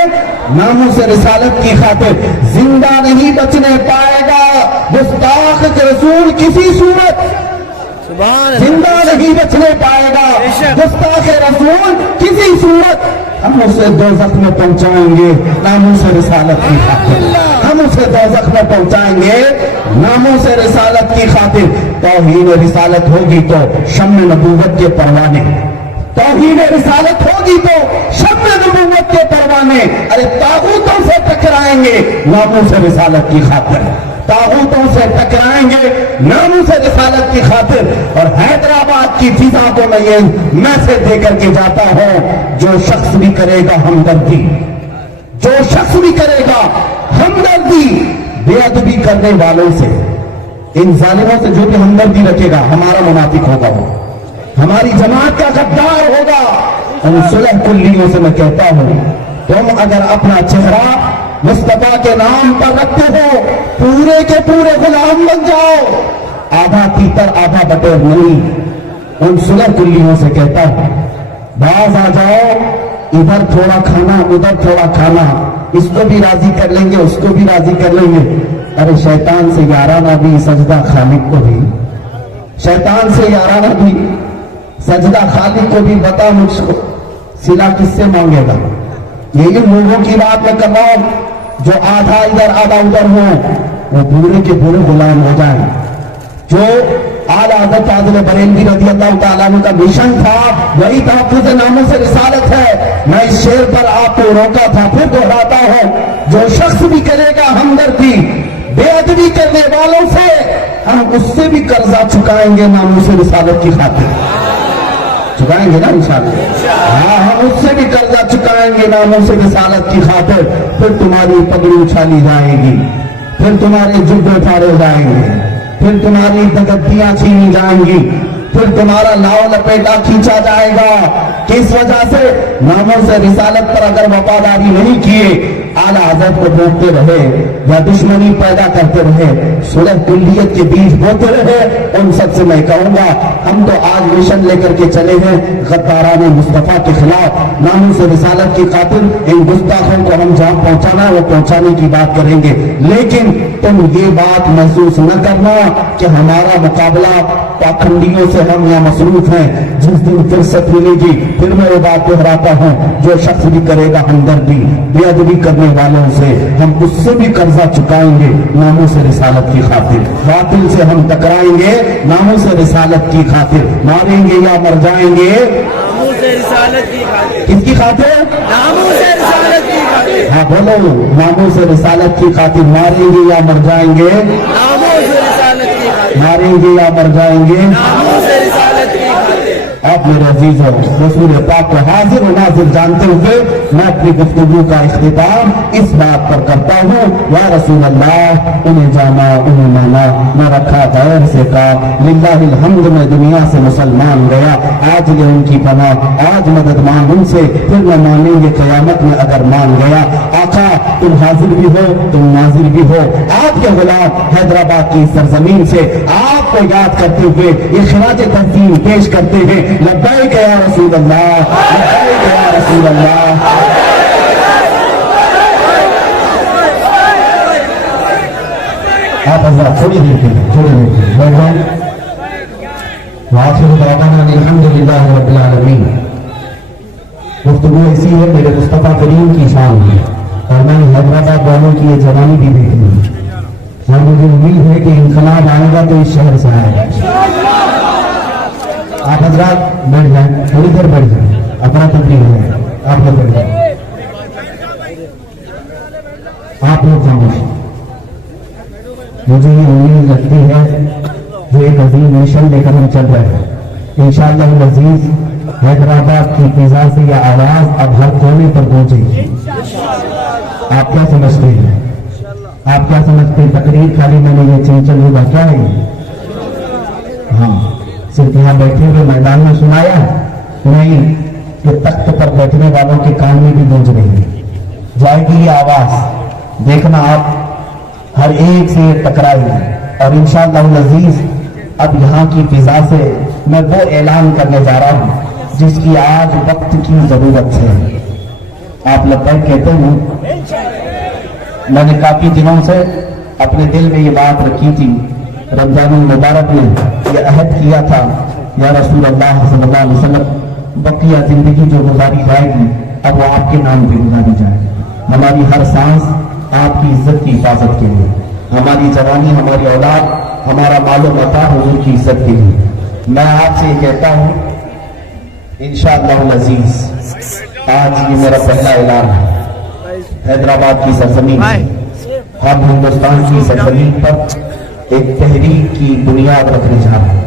ناموس رسالت کی خاطر۔ زندہ نہیں بچنے پائے گا گستاخ کے رسول کسی صورت، زندہ نہیں بچنے پائے گا گستاخ رسول کسی صورت۔ ہم اسے دوزخ میں پہنچائیں گے ناموس رسالت کی خاطر، ہم اسے دوزخ میں پہنچائیں گے ناموس رسالت کی خاطر۔ توہین رسالت ہوگی تو شمع نبوت کے پروانے، توہین رسالت ہوگی تو شمع نبوت کے پروانے، ارے طاغوتوں سے ٹکرائیں گے ناموس رسالت کی خاطر، طاغوتوں سے ٹکرائیں گے ناموس رسالت کی خاطر۔ اور حیدرآباد کی فضا کو میں یہ میسج دے کر کے جاتا ہوں، جو شخص بھی کرے گا ہمدردی، جو شخص بھی کرے گا ہمدردی بے ادبی کرنے والوں سے، ان ظالموں سے جو بھی ہمدردی رکھے گا ہمارا منافق ہوگا، وہ ہماری جماعت کا غدار ہوگا۔ ان صلح کلیوں سے میں کہتا ہوں، تم اگر اپنا چہرہ مصطفیٰ کے نام پر رکھتے ہو پورے کے پورے غلام بن جاؤ، آدھا تیتر آدھا بٹیر نہیں۔ ان صلح کلیوں سے کہتا ہوں، باز آ جاؤ، ادھر تھوڑا کھانا ادھر تھوڑا کھانا، اس کو بھی راضی کر لیں گے اس کو بھی راضی کر لیں گے۔ ارے شیطان سے یارانہ بھی سجدہ خالق کو بھی، شیطان سے یارانہ بھی سجدہ خالق کو بھی، بتا مجھ کو صلہ کس سے مانگے گا؟ یہ ان لوگوں کی بات میں کر رہا ہوں جو آدھا ادھر آدھا ادھر ہوں، وہ پورے کے پورے غلام ہو جائیں۔ جو اعلیٰ حضرت فاضل بریلوی رضی اللہ تعالیٰ عنہ کا مشن تھا وہی تحفظ ناموس رسالت ہے۔ میں اس شعر پر آپ کو روکا تھا، پھر دہراتا ہوں، جو شخص بھی کرے گا ہمدردی بے ادبی کرنے والوں سے، ہم اس سے بھی قرضہ چکائیں گے ناموس رسالت کی خاطر، چکائیں گے نا انشاءاللہ، ہاں ہم اس سے بھی قرضہ چکائیں گے ناموس رسالت کی خاطر۔ پھر تمہاری پگڑی اچھالی جائے گی، پھر تمہارے جبے پھاڑے جائیں گے، پھر تمہاری تگدیاں چھینی جائیں گی، پھر تمہارا لاؤ لپیٹا کھینچا جائے گا۔ کس وجہ سے؟ ناموس رسالت پر اگر وفاداری نہیں کیے، اعلیٰ حضرت کو بھوکتے رہے یا دشمنی پیدا کرتے رہے، صلح کلیت کے بیج بوتے رہے، ان سب سے میں کہوں گا ہم تو آج مشن لے کر کے چلے ہیں غداران مصطفیٰ کے خلاف، ناموس رسالت کی خاطر ان گستاخوں کو ہم جہاں پہنچانا ہے وہ پہنچانے کی بات کریں گے۔ لیکن تم یہ بات محسوس نہ کرنا کہ ہمارا مقابلہ پاکھنڈیوں سے ہم یا مصروف ہیں، جس دن فرصت ملے گی پھر میں یہ بات دہراتا ہوں، جو شخص بھی کرے گا ہمدردی بے ادبی کرنے والوں سے، ہم اس سے بھی قرضہ چکائیں گے ناموس رسالت کی خاطر، باطل سے ہم ٹکرائیں گے ناموس رسالت کی خاطر، ماریں گے یا مر جائیں گے ناموس رسالت کی خاطر۔ کس کی خاطر؟ ناموس رسالت کی خاطر۔ ہاں بولو، ناموس رسالت کی خاطر ماریں گے یا مر جائیں گے ناموس رسالت کی خاطر، ماریں گے یا مر جائیں گے ناموس رسالت کی خاطر۔ آپ میرے عزیز ہو، رسول پاک کو حاضر و ناظر جانتے ہوئے میں اپنی گفتگو کا اختتام اس بات پر کرتا ہوں، یا رسول اللہ انہیں جانا انہیں مانا، نہ رکھا غیر سے کا، للہ الحمد میں دنیا سے مسلمان گیا، آج لے ان کی پناہ، آج مدد مانگ ان سے، پھر نہ مانیں گے قیامت میں اگر مان گیا۔ آقا تم حاضر بھی ہو تم ناظر بھی ہو، آپ کے غلام حیدرآباد کی سرزمین سے آپ کو یاد کرتے ہوئے یہ خراج تحسین پیش کرتے ہیں، لبیک یا رسول اللہ، لبیک یا رسول اللہ۔ آپ حضرات تھوڑی دیر کے لیے وآخر دعوانا الحمدللہ رب العالمین۔ گفتگو ایسی ہے میرے مصطفیٰ کریم کی شان ہے، اور میں نے حیدرآباد والوں کی یہ جوانی بھی دیکھی اور مجھے امید ہے کہ انقلاب آئے گا تو اس شہر سے آئے گا. آپ حضرات بیٹھ جائیں, تھوڑی دیر بیٹھ جائیں, اپنا تبدیل ہو جائے, آپ لوگ بیٹھ جائیں, آپ لوگ خاموش. مجھے یہ امید لگتی ہے جو ایک عظیم مشن لے کر ہم چل رہے ہیں انشاءاللہ العزیز, حیدرآباد کی فضا سے یہ آواز اب ہر کونے پر پہنچے گی. آپ کیا سمجھتے ہیں؟ آپ کیا سمجھتے ہیں تقریر خالی میں نے یہ چنچل ہوگا کیا ہے؟ ہاں, صرف یہاں بیٹھے ہوئے میدان میں سنایا نہیں, یہ تخت پر بیٹھنے والوں کے کان میں بھی گونج رہی ہے. جائے گی یہ آواز, دیکھنا آپ ہر ایک سے یہ ٹکرائے گی. اور انشاءاللہ العزیز اب یہاں کی فضا سے میں وہ اعلان کرنے جا رہا ہوں جس کی آج وقت کی ضرورت ہے. آپ لبیک کہتے ہیں, میں نے کافی دنوں سے اپنے دل میں یہ بات رکھی تھی, رمضان المبارک میں یہ عہد کیا تھا, یا رسول اللہ صلی اللہ علیہ وسلم بقیہ زندگی جو گزاری جائے گی اب وہ آپ کے نام پہ گزاری جائے گی. ہماری ہر سانس آپ کی عزت کی حفاظت کے لیے, ہماری جوانی, ہماری اولاد, ہمارا مال و متاع حضور کی عزت کے لیے. میں آپ سے یہ کہتا ہوں انشاءاللہ العزیز آج یہ میرا پہلا اعلان ہے. حیدرآباد کی سرزمین ہم ہندوستان کی سرزمین پر ایک تحریک کی بنیاد رکھنے جا رہے ہیں.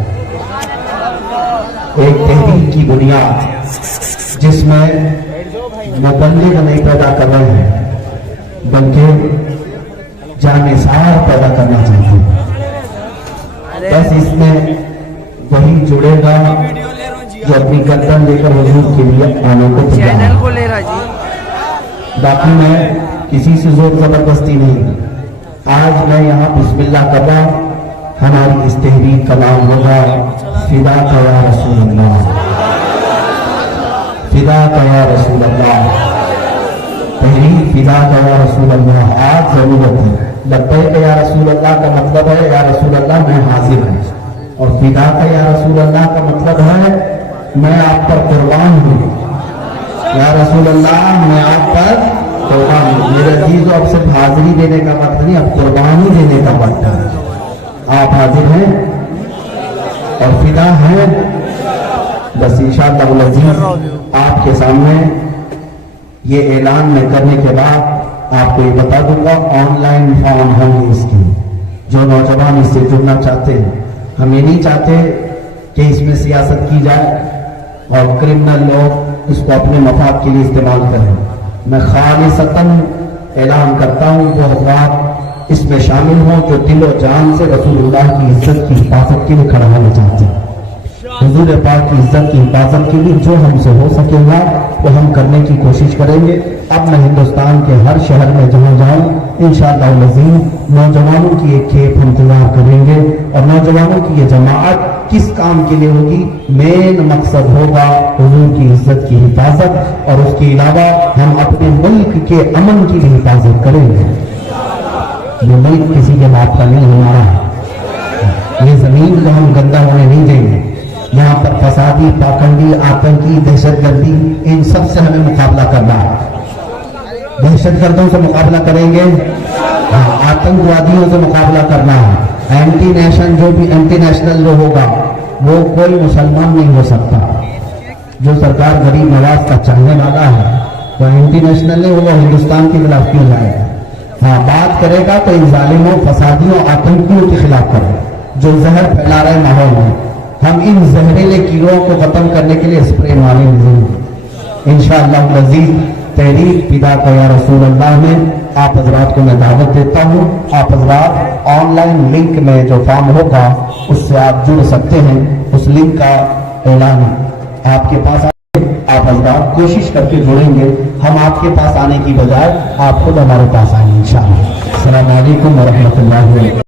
ایک تحریک کی بنیاد جس میں مبلغ نہیں پیدا کر رہے ہیں بلکہ جانثار پیدا کرنا چاہتے ہیں. بس اس میں وہی جڑے گا جو اپنی گردن لے کر حضور کے لیے آنے کو تیار ہے. باقی میں کسی سے زور زبردستی نہیں. آج میں یہاں بسم اللہ کر رہا, ہماری اس تحریک کا نام ہوگا فداک یا رسول اللہ, فداک یا رسول اللہ. تحریک فداک یا رسول اللہ آج ضرورت ہے. لبیک یا رسول اللہ کا مطلب ہے یا رسول اللہ میں حاضر ہوں, اور فداک یا رسول اللہ کا مطلب ہے میں آپ پر قربان ہوں. یا رسول اللہ میں آپ پر قربان ہوں. میرے عزیزو اب صرف حاضری دینے کا وقت نہیں, اب قربانی دینے کا وقت ہے. آپ حاضر ہیں اور فدا ہیں. بس انشاءاللہ العزیز آپ کے سامنے یہ اعلان میں کرنے کے بعد آپ کو یہ بتا دوں گا آن لائن فارم ہوں گے اس کی. جو نوجوان اس سے جڑنا چاہتے ہیں, ہم یہ نہیں چاہتے کہ اس میں سیاست کی جائے اور کرمنل لوگ اس کو اپنے مفاد کے لیے استعمال کریں. میں خالصتاً اعلان کرتا ہوں وہ حضرات اس میں شامل ہوں جو دل و جان سے رسول اللہ کی عزت کی حفاظت کے لیے کھڑا ہونا چاہتے ہیں. حضور پاک کی عزت کی حفاظت کے لیے جو ہم سے ہو سکے گا وہ ہم کرنے کی کوشش کریں گے. اب میں ہندوستان کے ہر شہر میں جہاں جاؤں انشاءاللہ العزیز نوجوانوں کی ایک کھیپ ہم تیار کریں گے, اور نوجوانوں کی یہ جماعت کس کام کے لیے ہوگی؟ مین مقصد ہوگا حضور کی عزت کی حفاظت, اور اس کے علاوہ ہم اپنے ملک کے امن کی بھی حفاظت کریں گے. یہ ملک کسی کے باپ کا نہیں, ہمارا ہے. یہ زمین کو ہم گندہ ہونے نہیں دیں گے. یہاں پر فسادی, پاکندی, آتنکی, دہشت گردی, ان سب سے ہمیں مقابلہ کرنا ہے. دہشت گردوں سے مقابلہ کریں گے, آتنکوادیوں سے مقابلہ کرنا ہے. اینٹی نیشنل جو بھی اینٹی نیشنل جو ہوگا وہ کوئی مسلمان نہیں ہو سکتا. جو سرکار غریب نواز کا چاہنے والا ہے وہ اینٹی نیشنل نہیں ہوگا, ہندوستان کے خلاف کیوں جائے گا. ہاں بات کرے گا تو ان ظالموں, فسادیوں, آتنکیوں کے خلاف کرے جو زہر پھیلا رہے ماحول میں. ہم ان زہریلے کیڑوں کو ختم کرنے کے لیے اسپرے ماریں گے انشاءاللہ العزیز. تحریک فداک یا رسول اللہ میں آپ حضرات کو میں دعوت دیتا ہوں. آپ حضرات آن لائن لنک میں جو فارم ہوگا اس سے آپ جڑ سکتے ہیں. اس لنک کا اعلان آپ کے پاس آپ حضرات کوشش کر کے جڑیں گے. ہم آپ کے پاس آنے کی بجائے آپ خود ہمارے پاس آئیں گے انشاءاللہ. السلام علیکم ورحمۃ اللہ وبرکاتہ.